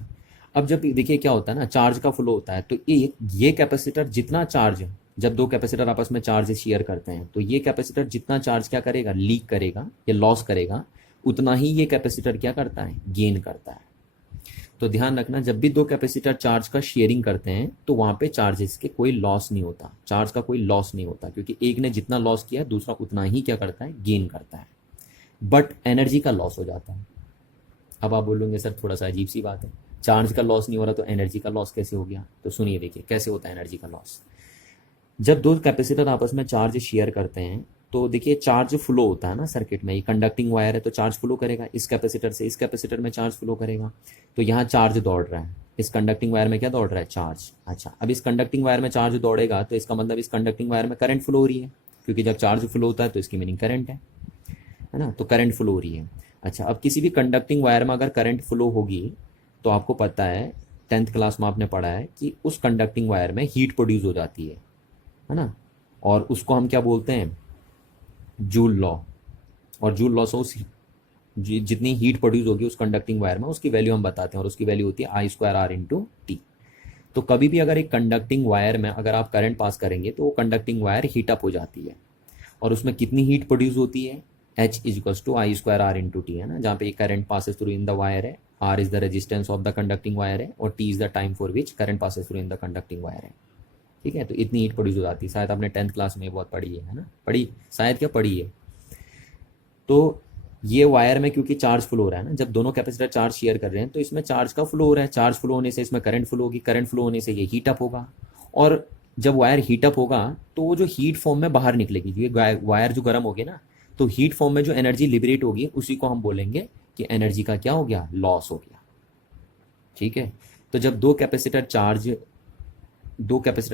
अब जब देखिए क्या होता है ना, चार्ज का फ्लो होता है, तो ये कैपेसिटर जितना चार्ज, जब दो कैपेसिटर आपस में चार्ज शेयर करते हैं, तो ये कैपेसिटर जितना चार्ज क्या करेगा, लीक करेगा या लॉस करेगा, उतना ही ये कैपेसिटर क्या करता है, गेन करता है। तो ध्यान रखना, जब भी दो कैपेसिटर चार्ज का शेयरिंग करते हैं तो वहाँ पे चार्जेस के कोई लॉस नहीं होता, चार्ज का कोई लॉस नहीं होता, क्योंकि एक ने जितना लॉस किया दूसरा उतना ही क्या करता है, गेन करता है। बट एनर्जी का लॉस हो जाता है। अब आप बोलोगे सर थोड़ा सा अजीब सी बात है, चार्ज का लॉस नहीं हो रहा तो एनर्जी का लॉस कैसे हो गया। तो सुनिए, देखिए कैसे होता है एनर्जी का लॉस। जब दो कैपेसिटर आपस में चार्ज शेयर करते हैं तो देखिए चार्ज फ्लो होता है ना सर्किट में, ये कंडक्टिंग वायर है तो चार्ज फ्लो करेगा, इस कैपेसिटर से इस कैपेसिटर में चार्ज फ्लो करेगा। तो यहाँ चार्ज दौड़ रहा है, इस कंडक्टिंग वायर में क्या दौड़ रहा है, चार्ज। अच्छा, अब इस कंडक्टिंग वायर में चार्ज दौड़ेगा तो इसका मतलब इस कंडक्टिंग वायर में करंट फ्लो हो रही है, क्योंकि जब चार्ज फ्लो होता है तो इसकी मीनिंग करंट है ना। तो करंट फ्लो हो रही है। अच्छा, अब किसी भी कंडक्टिंग वायर में अगर करंट फ्लो होगी तो आपको पता है 10th क्लास में आपने पढ़ा है कि उस कंडक्टिंग वायर में हीट प्रोड्यूस हो जाती है ना, और उसको हम क्या बोलते हैं, जूल लॉ। और जूल लॉ से उस जितनी हीट प्रोड्यूस होगी उस कंडक्टिंग वायर में, उसकी वैल्यू हम बताते हैं, और उसकी वैल्यू होती है I²R इंटू टी। तो कभी भी अगर एक कंडक्टिंग वायर में अगर आप करंट पास करेंगे तो वो कंडक्टिंग वायर हीट अप हो जाती है, और उसमें कितनी हीट प्रोड्यूस होती है, H = I² R into T, है ना। जहाँ पे current passes through in the wire है, R is the resistance of the conducting wire है, और T is the time for which current passes through in the conducting wire है। ठीक है, तो इतनी हीट प्रोड्यूस हो जाती है। शायद आपने 10th क्लास में बहुत पढ़ी है ना, पढ़ी शायद, क्या पढ़ी है। तो ये वायर में क्योंकि चार्ज फ्लो हो रहा है ना, जब दोनों कैपेसिटर चार्ज शेयर कर रहे हैं तो इसमें चार्ज का फ्लो हो रहा है, चार्ज फ्लो होने से इसमें करंट फ्लो होगी, करंट फ्लो होने से ये हीट अप होगा, और जब वायर हीट अप होगा तो वो जो हीट फॉर्म में बाहर निकलेगी, ये वायर जो गर्म होगी ना, तो हीट फॉर्म में जो एनर्जी लिबरेट होगी उसी को हम बोलेंगे कि एनर्जी का क्या हो गया, लॉस हो गया। ठीक है, तो जब दो कैपेसिटर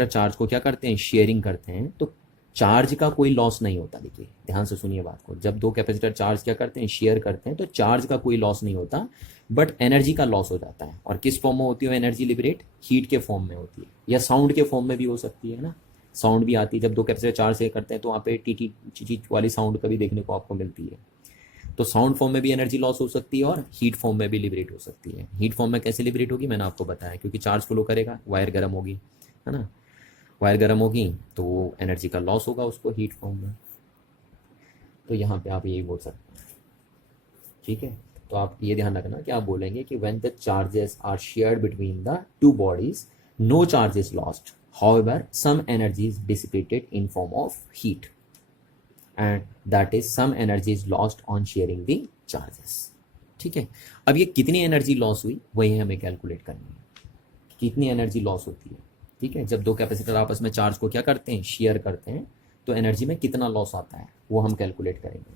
चार्ज को क्या करते हैं, शेयरिंग करते हैं, तो चार्ज का कोई लॉस नहीं होता। देखिए ध्यान से सुनिए बात को, जब दो कैपेसिटर चार्ज क्या करते हैं, शेयर करते हैं, तो चार्ज का कोई लॉस नहीं होता, बट एनर्जी का लॉस हो जाता है। और किस फॉर्म में होती है एनर्जी लिबरेट, हीट के फॉर्म में होती है, या साउंड के फॉर्म में भी हो सकती है ना, साउंड भी आती है जब दो कैपेसिटर चार्ज शेयर करते हैं, तो वहाँ पे टी टी ची वाली साउंड कभी देखने को आपको मिलती है। तो साउंड फॉर्म में भी एनर्जी लॉस हो सकती है और हीट फॉर्म में भी लिबरेट हो सकती है। हीट फॉर्म में कैसे लिबरेट होगी मैंने आपको बताया, क्योंकि चार्ज फ्लो करेगा, वायर गर्म होगी, है ना, वायर गर्म होगी तो एनर्जी का लॉस होगा उसको हीट फॉर्म में। तो यहाँ पे आप यही बोल सकते हैं। ठीक है, तो आप ये ध्यान रखना कि आप बोलेंगे कि when the charges are shared between the two bodies no charge is lost, however some energy is dissipated in form of heat, and that is some energy is lost on sharing the charges. ठीक है, अब ये कितनी energy loss हुई वही हमें calculate करनी है, कितनी एनर्जी लॉस होती है। ठीक है, जब दो कैपेसिटर आपस में चार्ज को क्या करते हैं, शेयर करते हैं, तो एनर्जी में कितना लॉस आता है वो हम कैलकुलेट करेंगे।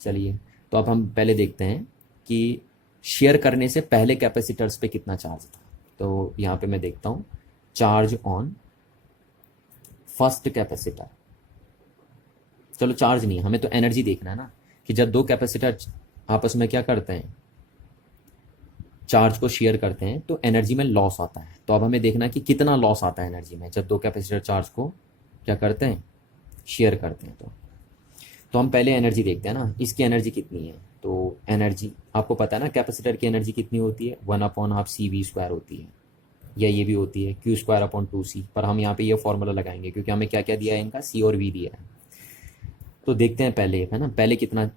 चलिए, तो अब हम पहले देखते हैं कि शेयर करने से पहले कैपेसिटर्स पे कितना चार्ज था। तो यहाँ पे मैं देखता हूँ चार्ज ऑन फर्स्ट कैपेसिटर। चलो चार्ज नहीं, हमें तो एनर्जी देखना है ना, कि जब दो कैपेसिटर आपस में क्या करते हैं, चार्ज को शेयर करते हैं, तो एनर्जी में लॉस आता है। तो अब हमें देखना है कि कितना लॉस आता है एनर्जी में जब दो कैपेसिटर चार्ज को क्या करते हैं, शेयर करते हैं। तो हम पहले एनर्जी देखते हैं ना, इसकी एनर्जी कितनी है। तो एनर्जी आपको पता है ना, कैपेसिटर की एनर्जी कितनी होती है, 1/2 CV² होती है, या ये भी होती है Q²/2C। पर हम यहाँ पे ये फॉर्मूला लगाएंगे क्योंकि हमें क्या क्या दिया है, इनका C और V दिया है। तो देखते हैं पहले, है ना, पहले कितना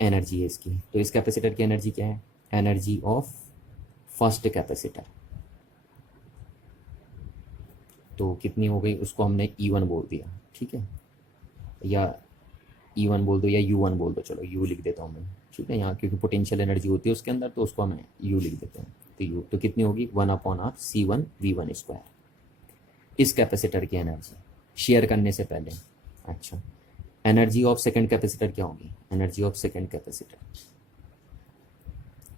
एनर्जी है इसकी। तो इस कैपेसिटर की एनर्जी क्या है, एनर्जी ऑफ फर्स्ट कैपेसिटर, तो कितनी हो गई, उसको हमने E1 बोल दिया। ठीक है, या E1 बोल दो या U1 बोल दो, चलो U लिख देता हूँ मैं। ठीक है, यहाँ क्योंकि पोटेंशियल एनर्जी होती है उसके अंदर, तो उसको हमें U लिख देते हैं। तो U तो कितनी होगी, 1/2 C1V1²। इस कैपेसिटर की एनर्जी शेयर करने से पहले। अच्छा, एनर्जी ऑफ सेकंड कैपेसिटर क्या होगी, energy of second capacitor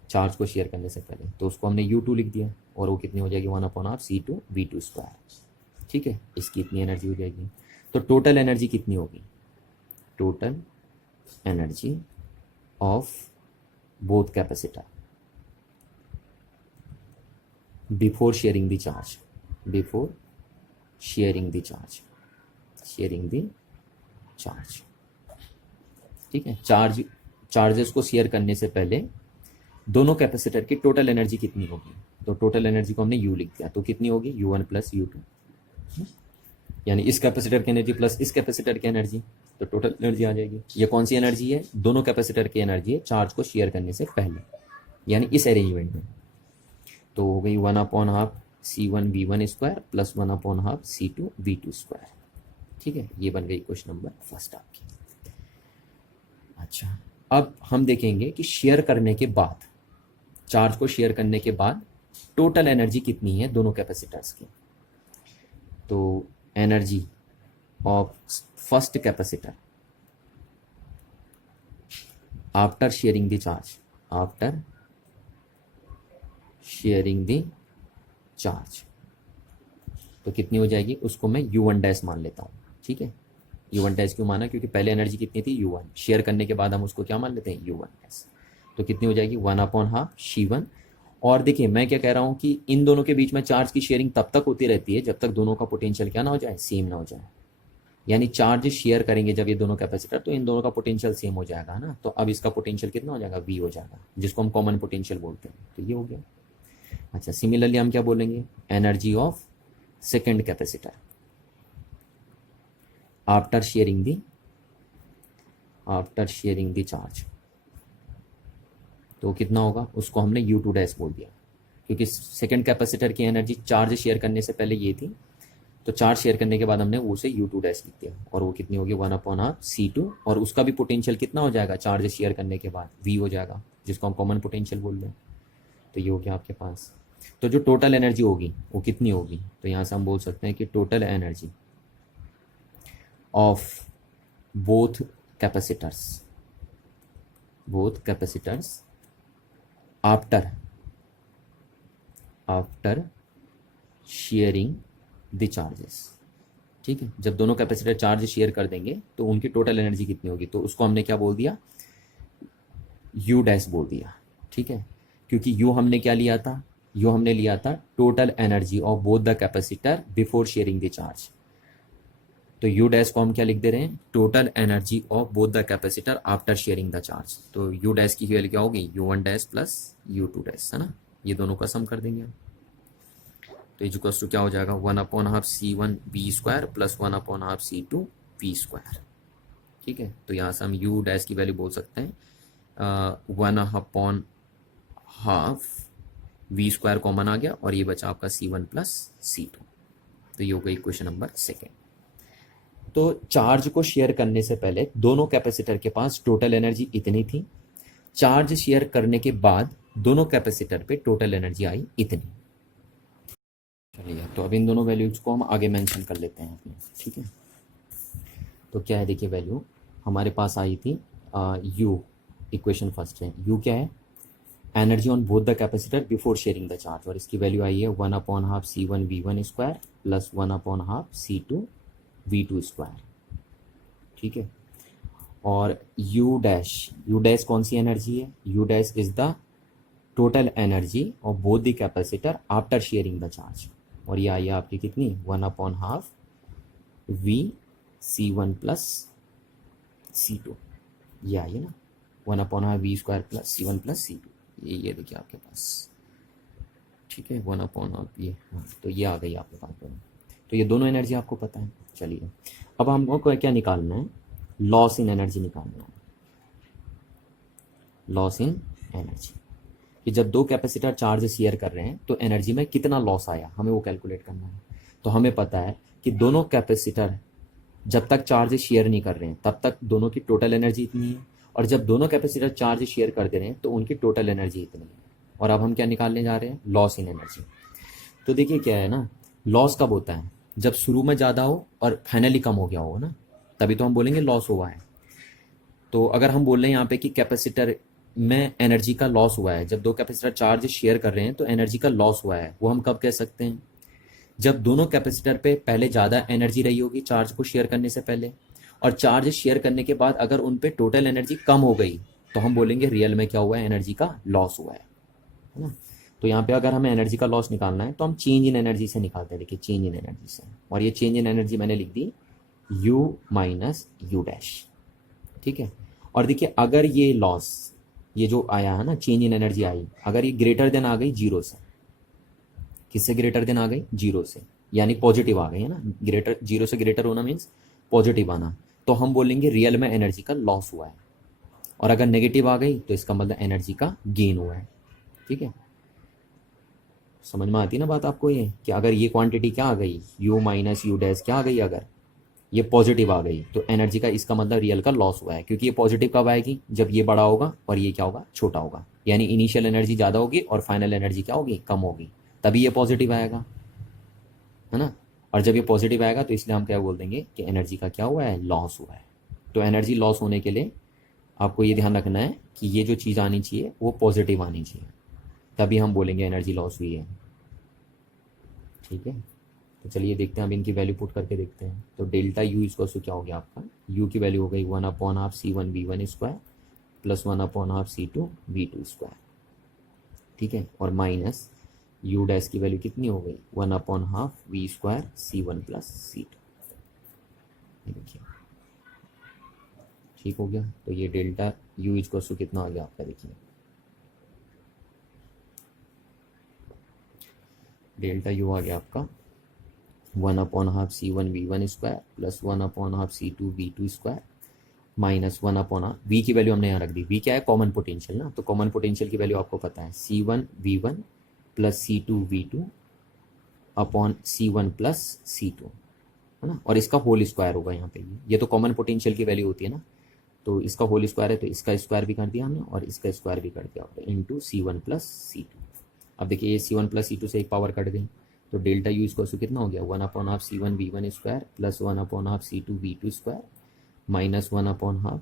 charge को शेयर करने से पहले, तो उसको हमने U2 लिख दिया, और वो कितनी हो जाएगी, 1/2 C2V2²। ठीक है, इसकी इतनी एनर्जी हो जाएगी। तो टोटल एनर्जी कितनी होगी, total energy of both capacitor before sharing the charge, before sharing the charge, sharing the charge. ठीक है, चार्जेस को शेयर करने से पहले दोनों कैपेसिटर की टोटल एनर्जी कितनी होगी। तो टोटल एनर्जी को हमने U लिख दिया, तो कितनी होगी, U1 + U2, यानी इस कैपेसिटर की एनर्जी प्लस इस कैपेसिटर की एनर्जी, तो टोटल एनर्जी आ जाएगी। ये कौन सी एनर्जी है, दोनों कैपेसिटर की एनर्जी है चार्ज को शेयर करने से पहले, यानी इस अरेंजमेंट में। तो हो गई 1/2 C1V1² + 1/2 C2V2²। ठीक है, ये बन गई क्वेश्चन नंबर फर्स्ट आपकी। अच्छा, अब हम देखेंगे कि शेयर करने के बाद, चार्ज को शेयर करने के बाद टोटल एनर्जी कितनी है दोनों कैपेसिटर्स की। तो energy of first capacitor after sharing the charge, after sharing the charge, तो कितनी हो जाएगी, उसको मैं U1 मान लेता हूँ। ठीक है, U1 क्यों माना, क्योंकि पहले एनर्जी कितनी थी, U1, शेयर करने के बाद हम उसको क्या मान लेते हैं, U1। तो कितनी हो जाएगी, 1/2 C1। और देखिए मैं क्या कह रहा हूँ कि इन दोनों के बीच में चार्ज की शेयरिंग तब तक होती रहती है जब तक दोनों का पोटेंशियल क्या ना हो जाए, सेम ना हो जाए। यानी चार्ज शेयर करेंगे जब ये दोनों कैपेसिटर, तो इन दोनों का पोटेंशियल सेम हो जाएगा ना। तो अब इसका पोटेंशियल कितना हो जाएगा, V हो जाएगा, जिसको हम कॉमन पोटेंशियल बोलते हैं। तो ये हो गया। अच्छा, सिमिलरली हम क्या बोलेंगे, energy of second capacitor after sharing the charge, तो कितना होगा, उसको हमने यू टू डैश बोल दिया, क्योंकि सेकंड कैपेसिटर की एनर्जी चार्ज शेयर करने से पहले ये थी, तो चार्ज शेयर करने के बाद हमने उसे यू टू डैश लिख दिया, और वो कितनी होगी 1/2 C2, और उसका भी पोटेंशियल कितना हो जाएगा चार्ज शेयर करने के बाद, V हो जाएगा, जिसको हम कॉमन पोटेंशियल बोल रहे हैं। तो ये हो गया आपके पास। तो जो टोटल एनर्जी होगी वो कितनी होगी, तो यहाँ से हम बोल सकते हैं कि total energy of both capacitors after sharing the charges. ठीक है, जब दोनों कैपेसिटर चार्ज शेयर कर देंगे तो उनकी टोटल एनर्जी कितनी होगी, तो उसको हमने क्या बोल दिया, यू डैश बोल दिया। ठीक है, क्योंकि यू हमने क्या लिया था, यू हमने लिया था total energy of both the capacitor before sharing the charge. तो यू डैश को हम क्या लिख दे रहे हैं, total energy of both the capacitor after sharing the charge. तो यू डैश की वैल्यू क्या होगी, U1 dash plus U2 dash, है ना, ये दोनों का सम कर देंगे हम। तो इक्वल्स टू क्या हो जाएगा 1/2 C1V² प्लस 1/2 C2V²। ठीक है, तो यहाँ से हम यू डैश की वैल्यू बोल सकते हैं 1/2 V² कॉमन आ गया, और ये बचा आपका C1 प्लस C2। तो ये हो गई क्वेश्चन नंबर 2। तो चार्ज को शेयर करने से पहले दोनों कैपेसिटर के पास टोटल एनर्जी इतनी थी, चार्ज शेयर करने के बाद दोनों कैपेसिटर पे टोटल एनर्जी आई इतनी। चलिए, तो अब इन दोनों वैल्यूज को हम आगे मेंशन कर लेते हैं अपने। ठीक है, तो क्या है, देखिए वैल्यू हमारे पास आई थी यू, इक्वेशन फर्स्ट है, यू क्या है, energy on both the capacitor before sharing the charge, और इसकी वैल्यू आई है 1/2 C1V1² प्लस 1/2 C2V2²। ठीक है, और यू डैश कौन सी एनर्जी है, you dash is the total energy of both the capacitor after sharing the charge, और ये आई है आपकी कितनी 1/2 VC1 प्लस C2, ये आई है ना 1/2 V² plus C1 plus C2, ये देखिए आपके पास। ठीक है, 1/2 ये, हाँ, तो ये आ गई आपके पास दोनों। तो ये दोनों एनर्जी आपको पता है। चलिए, अब हमको क्या निकालना है, लॉस इन एनर्जी निकालना है, लॉस इन एनर्जी, कि जब दो कैपेसिटर चार्ज शेयर कर रहे हैं तो एनर्जी में कितना लॉस आया, हमें वो कैलकुलेट करना है। तो हमें पता है कि दोनों कैपेसिटर जब तक चार्ज शेयर नहीं कर रहे हैं तब तक दोनों की टोटल एनर्जी इतनी है, और जब दोनों कैपेसिटर चार्ज शेयर कर दे रहे हैं तो उनकी टोटल एनर्जी इतनी है। और अब हम क्या निकालने जा रहे हैं, लॉस इन एनर्जी। तो देखिए क्या है ना, लॉस कब होता है, जब शुरू में ज़्यादा हो और फाइनली कम हो गया हो ना, तभी तो हम बोलेंगे लॉस हुआ है। तो अगर हम बोल रहे हैं यहाँ पे कि कैपेसिटर में एनर्जी का लॉस हुआ है, जब दो कैपेसिटर चार्ज शेयर कर रहे हैं तो एनर्जी का लॉस हुआ है, वो हम कब कह सकते हैं, जब दोनों कैपेसिटर पे पहले ज़्यादा एनर्जी रही होगी चार्ज को शेयर करने से पहले, और चार्ज शेयर करने के बाद अगर उन पे टोटल एनर्जी कम हो गई तो हम बोलेंगे रियल में क्या हुआ है, एनर्जी का लॉस हुआ है ना। तो यहाँ पे अगर हमें एनर्जी का लॉस निकालना है तो हम चेंज इन एनर्जी से निकालते हैं, देखिए चेंज इन एनर्जी से, और ये चेंज इन एनर्जी मैंने लिख दी U माइनस U डैश। ठीक है, और देखिए अगर ये लॉस, ये जो आया है ना चेंज इन एनर्जी आई, अगर ये ग्रेटर देन आ गई जीरो से, किससे ग्रेटर देन आ गई, जीरो से, यानी पॉजिटिव आ गई है ना, ग्रेटर, जीरो से ग्रेटर होना मीन्स पॉजिटिव आना, तो हम बोलेंगे रियल में एनर्जी का लॉस हुआ है। और अगर नेगेटिव आ गई तो इसका मतलब एनर्जी का गेन हुआ है। ठीक है, समझ में आती है ना बात आपको, ये कि अगर ये क्वांटिटी क्या आ गई U माइनस U डैश क्या आ गई, अगर ये पॉजिटिव आ गई तो एनर्जी का, इसका मतलब रियल का लॉस हुआ है, क्योंकि ये पॉजिटिव कब आएगी, जब ये बड़ा होगा और ये क्या होगा, छोटा होगा, यानी इनिशियल एनर्जी ज़्यादा होगी और फाइनल एनर्जी क्या होगी, कम होगी, तभी ये पॉजिटिव आएगा, है ना। और जब ये पॉजिटिव आएगा तो इसलिए हम क्या बोल देंगे कि एनर्जी का क्या हुआ है, लॉस हुआ है। तो एनर्जी लॉस होने के लिए आपको ये ध्यान रखना है कि ये जो चीज़ आनी चाहिए वो पॉजिटिव आनी चाहिए, तभी हम बोलेंगे एनर्जी लॉस हुई है। ठीक है, तो चलिए देखते हैं, अब इनकी वैल्यू पुट करके देखते हैं। तो डेल्टा U इसको क्या हो गया आपका, U की वैल्यू हो गई 1/2 C1V1² प्लस 1/2 C2V2²। ठीक है, और माइनस U डैश की वैल्यू कितनी हो गई 1/2 V² C1 प्लस C2। देखिए ठीक हो गया, तो ये डेल्टा U इसको कितना आ गया आपका, देखिए डेल्टा U आ गया आपका 1/2 C1V1² plus 1/2 C2V2² minus 1 upon R, V की वैल्यू हमने यहाँ रख दी, वी क्या है कॉमन पोटेंशियल ना, तो कॉमन पोटेंशियल की वैल्यू आपको पता है C1V1 plus C2V2 upon C1 plus C2, है ना, और इसका होल स्क्वायर होगा यहाँ पे, ये तो कॉमन पोटेंशियल की वैल्यू होती है ना, तो इसका होल स्क्वायर है तो इसका स्क्वायर भी कर दिया हमने और इसका स्क्वायर भी कर दिया आपने इंटू C1 प्लस C2। अब देखिए ये C1 प्लस C2 से एक पावर कट गई, तो डेल्टा यू इसको कितना हो गया 1 upon half C1V1 square plus 1 upon half C2V2 square minus 1 upon half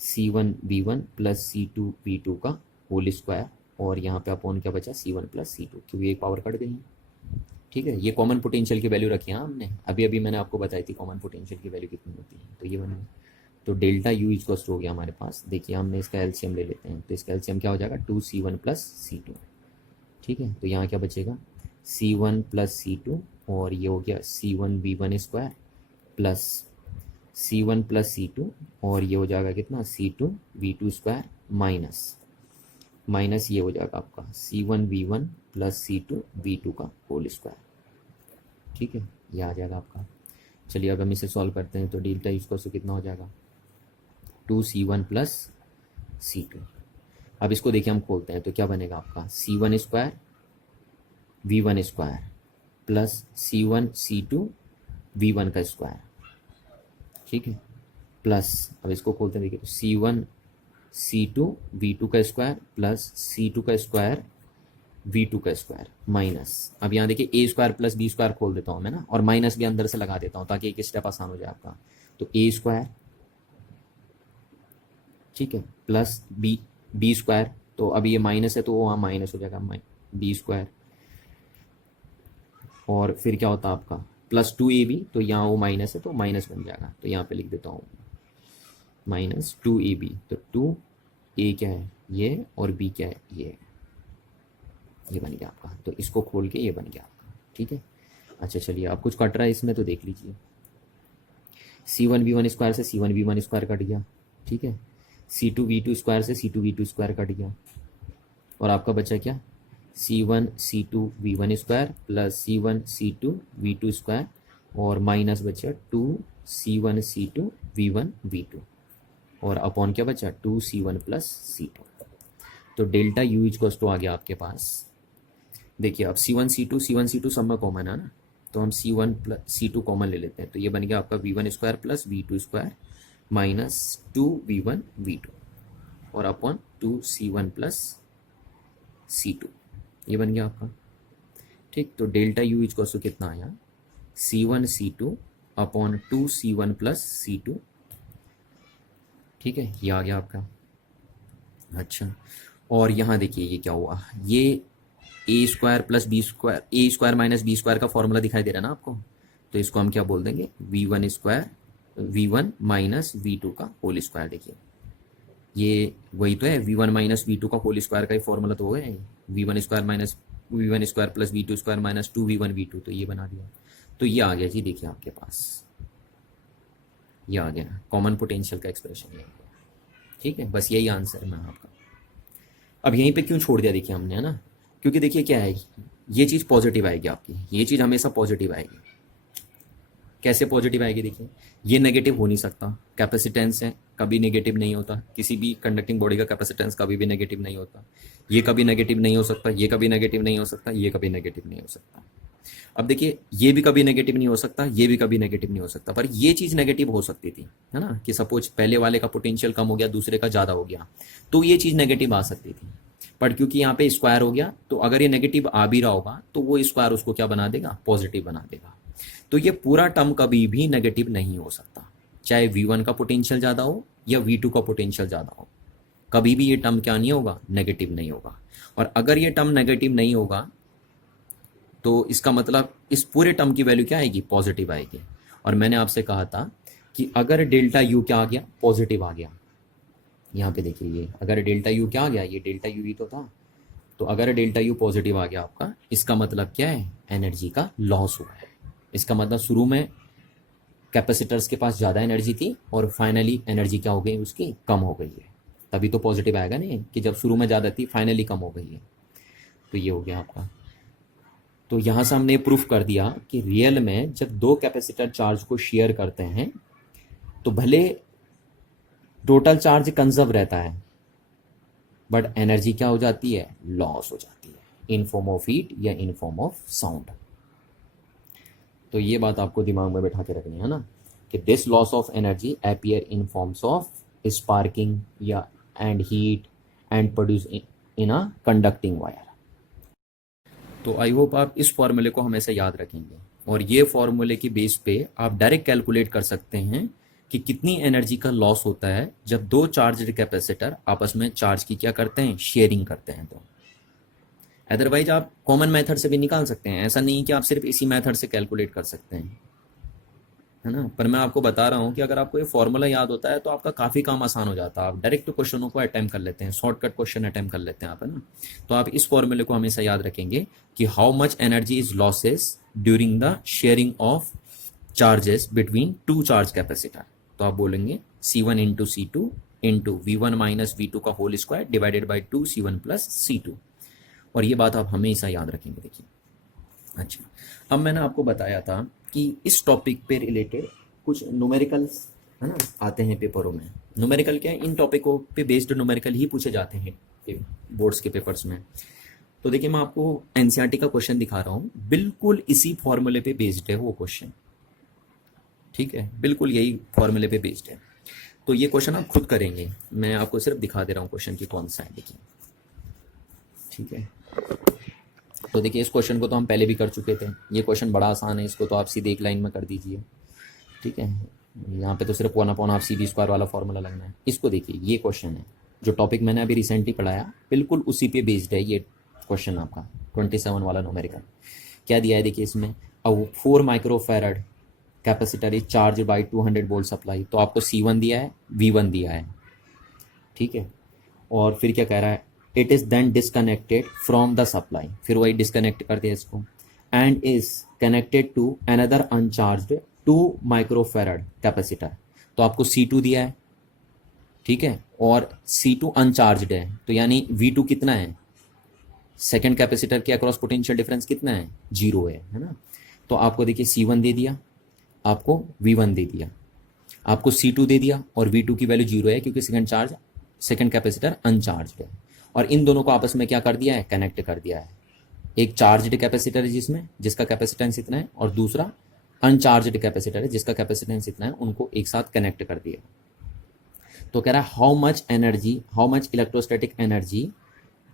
C1V1 plus C2V2 का होल स्क्वायर, और यहाँ पे अपॉन क्या बचा C1 प्लस C2, क्योंकि एक पावर कट गई है। ठीक है, ये कॉमन पोटेंशियल की वैल्यू रखी है हमने, अभी अभी मैंने आपको बताई थी कॉमन पोटेंशियल की वैल्यू कितनी होती है, तो ये बन गया। तो डेल्टा यू इक्वल्स हो गया हमारे पास, देखिए हमने इसका एलसीएम ले लेते हैं, तो इसका एलसीएम क्या हो जाएगा 2C1 प्लस C2। ठीक है, तो यहाँ क्या बचेगा C1 प्लस C2, और ये हो गया C1V1 square plus C1 plus C2, और ये हो जाएगा कितना C2V2 स्क्वायर माइनस ये हो जाएगा आपका C1V1 प्लस C2V2 का होल स्क्वायर। ठीक है, ये आ जाएगा आपका। चलिए अब हम इसे सॉल्व करते हैं, तो डेल्टा इसको से कितना हो जाएगा 2C1 प्लस C2। अब इसको देखिए हम खोलते हैं, तो क्या बनेगा आपका C1 square V1 square plus C1 C2 V1 का स्क्वायर। ठीक है, प्लस अब इसको खोलते हैं, देखिए C1 C2 V2 का स्क्वायर प्लस C2 का स्क्वायर V2 का स्क्वायर माइनस, अब यहाँ देखिए ए स्क्वायर प्लस बी स्क्वायर खोल देता हूँ मैं ना, और माइनस भी अंदर से लगा देता हूँ ताकि एक स्टेप आसान हो जाए आपका, तो ए स्क्वायर, ठीक है, प्लस बी स्क्वायर, तो अब ये माइनस है तो वहाँ माइनस हो जाएगा बी स्क्वायर, और फिर क्या होता है आपका प्लस 2ab, तो यहाँ वो माइनस है तो माइनस बन जाएगा, तो यहाँ पे लिख देता हूँ माइनस 2ab, तो 2a क्या है ये और b क्या है ये बन गया आपका, तो इसको खोल के ये बन गया आपका। ठीक है, अच्छा चलिए अब कुछ कट रहा है इसमें, तो देख लीजिए C1V1 स्क्वायर से C1V1 स्क्वायर कट गया। ठीक है, C2V2 स्क्वायर से C2V2 स्क्वायर कट गया, और आपका बचा क्या C1 C2V1 square plus C1 C2V2 square, और माइनस बचा 2 C1 C2V1 V2, और अपॉन क्या बचा 2C1 प्लस C2। तो डेल्टा यू इक्वल्स टू आ गया आपके पास, देखिए अब C1 C2 सब में कॉमन है ना, तो हम C1 प्लस C2 कॉमन ले लेते हैं, तो ये बन गया आपका V1 square plus V2 square minus 2V1 V2, और अपॉन 2C1 प्लस C2, ये बन गया आपका। ठीक, तो डेल्टा यू इक्वल्स टू कितना आया C1 C2 upon 2C1 plus C2। ठीक है, ये आ गया आपका। अच्छा, और यहाँ देखिए ये क्या हुआ, ये ए स्क्वायर प्लस बी स्क्वायर, ए स्क्वायर माइनस बी स्क्वायर का फॉर्मूला दिखाई दे रहा है ना आपको, तो इसको हम क्या बोल देंगे V1 square V1 minus V2 का होल स्क्वायर। देखिए ये वही तो है, V1 माइनस V2 का होल स्क्वायर का ही फॉर्मूला तो है, V1 square minus V1 square plus V2 square minus 2V1 V2, तो ये बना दिया, तो ये आ गया जी, देखिए आपके पास ये आ गया कॉमन पोटेंशियल का एक्सप्रेशन ये। ठीक है, बस यही आंसर है आपका। अब यहीं पे क्यों छोड़ दिया देखिए हमने, है ना, क्योंकि देखिए क्या है, ये चीज़ पॉजिटिव आएगी आपकी, ये चीज़ हमेशा पॉजिटिव आएगी। कैसे पॉजिटिव आएगी, देखिए ये नेगेटिव हो नहीं सकता, कैपेसिटेंस है कभी नेगेटिव नहीं होता, किसी भी कंडक्टिंग बॉडी का कैपेसिटेंस कभी भी नेगेटिव नहीं होता, ये कभी नेगेटिव नहीं हो सकता, ये कभी नेगेटिव नहीं हो सकता, ये कभी नेगेटिव नहीं हो सकता। अब देखिए ये भी कभी नेगेटिव नहीं हो सकता, ये भी कभी नेगेटिव नहीं हो सकता, पर ये चीज़ नेगेटिव हो सकती थी, है ना, कि सपोज पहले वाले का पोटेंशियल कम हो गया दूसरे का ज़्यादा हो गया, तो ये चीज़ नेगेटिव आ सकती थी, पर क्योंकि यहाँ पे स्क्वायर हो गया, तो अगर ये नेगेटिव आ भी रहा होगा तो वो स्क्वायर उसको क्या बना देगा पॉजिटिव बना देगा, तो ये पूरा टर्म कभी भी नेगेटिव नहीं हो सकता, चाहे V1 का पोटेंशियल ज़्यादा हो या V2 का पोटेंशियल ज़्यादा हो, कभी भी ये टर्म क्या नहीं होगा नेगेटिव नहीं होगा। और अगर ये टर्म नेगेटिव नहीं होगा तो इसका मतलब इस पूरे टर्म की वैल्यू क्या आएगी पॉजिटिव आएगी। और मैंने आपसे कहा था कि अगर डेल्टा यू क्या आ गया पॉजिटिव आ गया, यहाँ पे देखिए ये अगर डेल्टा यू क्या आ गया, ये डेल्टा यू ही तो था, तो अगर डेल्टा यू पॉजिटिव आ गया आपका, इसका मतलब क्या है एनर्जी का लॉस हुआ है, इसका मतलब शुरू में कैपेसिटर्स के पास ज़्यादा एनर्जी थी और फाइनली एनर्जी क्या हो गई उसकी कम हो गई है, तभी तो पॉजिटिव आएगा नहीं कि जब शुरू में ज़्यादा थी फाइनली कम हो गई है। तो ये हो गया आपका। तो यहाँ से हमने प्रूफ कर दिया कि रियल में जब दो कैपेसिटर चार्ज को शेयर करते हैं तो भले टोटल चार्ज कंजर्व रहता है, बट एनर्जी क्या हो जाती है, लॉस हो जाती है, इन फॉर्म ऑफ हीट या इन फॉर्म ऑफ साउंड। तो ये बात आपको दिमाग में बैठा के रखनी है ना, कि this loss of energy appear in forms of sparking या and heat and produce in a conducting wire. तो आई होप आप इस फॉर्मूले को हमेशा याद रखेंगे, और ये फॉर्मूले की बेस पे आप डायरेक्ट कैलकुलेट कर सकते हैं कि कितनी एनर्जी का लॉस होता है जब दो चार्ज्ड कैपेसिटर आपस में चार्ज की क्या करते हैं, शेयरिंग करते हैं। तो अदरवाइज आप कॉमन मेथड से भी निकाल सकते हैं, ऐसा नहीं कि आप सिर्फ इसी मेथड से कैलकुलेट कर सकते हैं, है ना। पर मैं आपको बता रहा हूँ कि अगर आपको ये फॉर्मूला याद होता है तो आपका काफ़ी काम आसान हो जाता है, आप डायरेक्ट क्वेश्चनों को अटेम्प्ट कर लेते हैं, शॉर्टकट क्वेश्चन अटेम्प्ट कर लेते हैं आप, है ना। तो आप इस फॉर्मूले को हमेशा याद रखेंगे कि how much energy is losses during the sharing of charges between two charge capacitor. तो आप बोलेंगे C1 into C2 into V1 minus V2 का whole square divided by 2 C1 plus C2, और ये बात आप हमेशा याद रखेंगे। देखिए, अच्छा, अब मैंने आपको बताया था कि इस टॉपिक पे रिलेटेड कुछ न्यूमेरिकल्स, है ना, आते हैं पेपरों में। न्यूमेरिकल क्या है, इन टॉपिकों पे बेस्ड न्यूमेरिकल ही पूछे जाते हैं बोर्ड्स के पेपर्स में। तो देखिए, मैं आपको एनसीईआरटी का क्वेश्चन दिखा रहा हूँ, बिल्कुल इसी फॉर्मूले पे बेस्ड है वो क्वेश्चन, ठीक है, बिल्कुल यही फॉर्मूले पे बेस्ड है। तो ये क्वेश्चन आप खुद करेंगे, मैं आपको सिर्फ दिखा दे रहा हूँ क्वेश्चन की कौन सा है, देखिए, ठीक है। तो देखिए, इस क्वेश्चन को तो हम पहले भी कर चुके थे, ये क्वेश्चन बड़ा आसान है, इसको तो आप सीधे एक लाइन में कर दीजिए, ठीक है। यहाँ पे तो सिर्फ 1/2 वाला फॉर्मूला लगना है। इसको देखिए, ये क्वेश्चन है जो टॉपिक मैंने अभी रिसेंटली पढ़ाया, बिल्कुल उसी पे बेस्ड है ये क्वेश्चन आपका 27 वाला न्यूमेरिकल। क्या दिया है देखिए इसमें, अब 4 microfarad capacitor is charge by 200 volt supply. तो आपको C1 दिया है, V1 दिया है, ठीक है। और फिर क्या कह रहा है, it is then disconnected from the supply, फिर वही डिसकनेक्ट कर दिया इसको, and is connected to another uncharged 2 microfarad capacitor. तो आपको C2 दिया है, ठीक है, और C2 अनचार्ज्ड है, तो यानी V2 कितना है, सेकेंड कैपेसिटर के अक्रॉस पोटेंशियल डिफरेंस कितना है, 0 है ना। तो आपको देखिए C1 दे दिया, आपको V1 दे दिया, आपको C2 दे दिया, और V2 की वैल्यू 0 है क्योंकि सेकेंड कैपेसिटर अनचार्ज्ड है, और इन दोनों को आपस में क्या कर दिया है, कनेक्ट कर दिया है। एक चार्ज्ड कैपेसिटर है जिसका कैपेसिटेंस इतना है, और दूसरा अनचार्ज्ड कैपेसिटर है जिसका कैपेसिटेंस इतना है, उनको एक साथ कनेक्ट कर दिया। तो कह रहा है how much electrostatic energy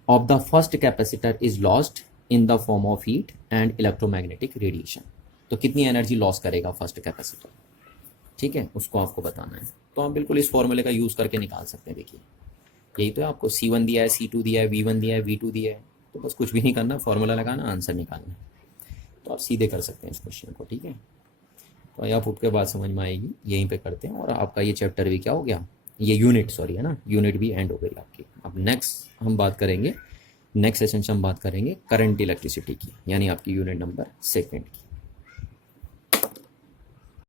of the first capacitor is lost in the form of heat and electromagnetic radiation. तो कितनी एनर्जी लॉस करेगा फर्स्ट कैपेसिटर, ठीक है, उसको आपको बताना है। तो आप बिल्कुल इस फॉर्मूले का यूज़ करके निकाल सकते हैं। देखिए, यही तो है, आपको C1 दिया है, C2 दिया है, V1 दिया है, V2 दिया है, तो बस कुछ भी नहीं करना, फॉर्मूला लगाना, आंसर निकालना, तो आप सीधे कर सकते हैं इस क्वेश्चन को, ठीक है। तो आई होप के बाद समझ में आएगी, यहीं पे करते हैं, और आपका ये चैप्टर भी क्या हो गया, ये यूनिट है ना, यूनिट भी एंड हो गई आपकी। अब नेक्स्ट सेशन से हम बात करेंगे करंट इलेक्ट्रिसिटी की, यानी आपकी यूनिट नंबर 2 की।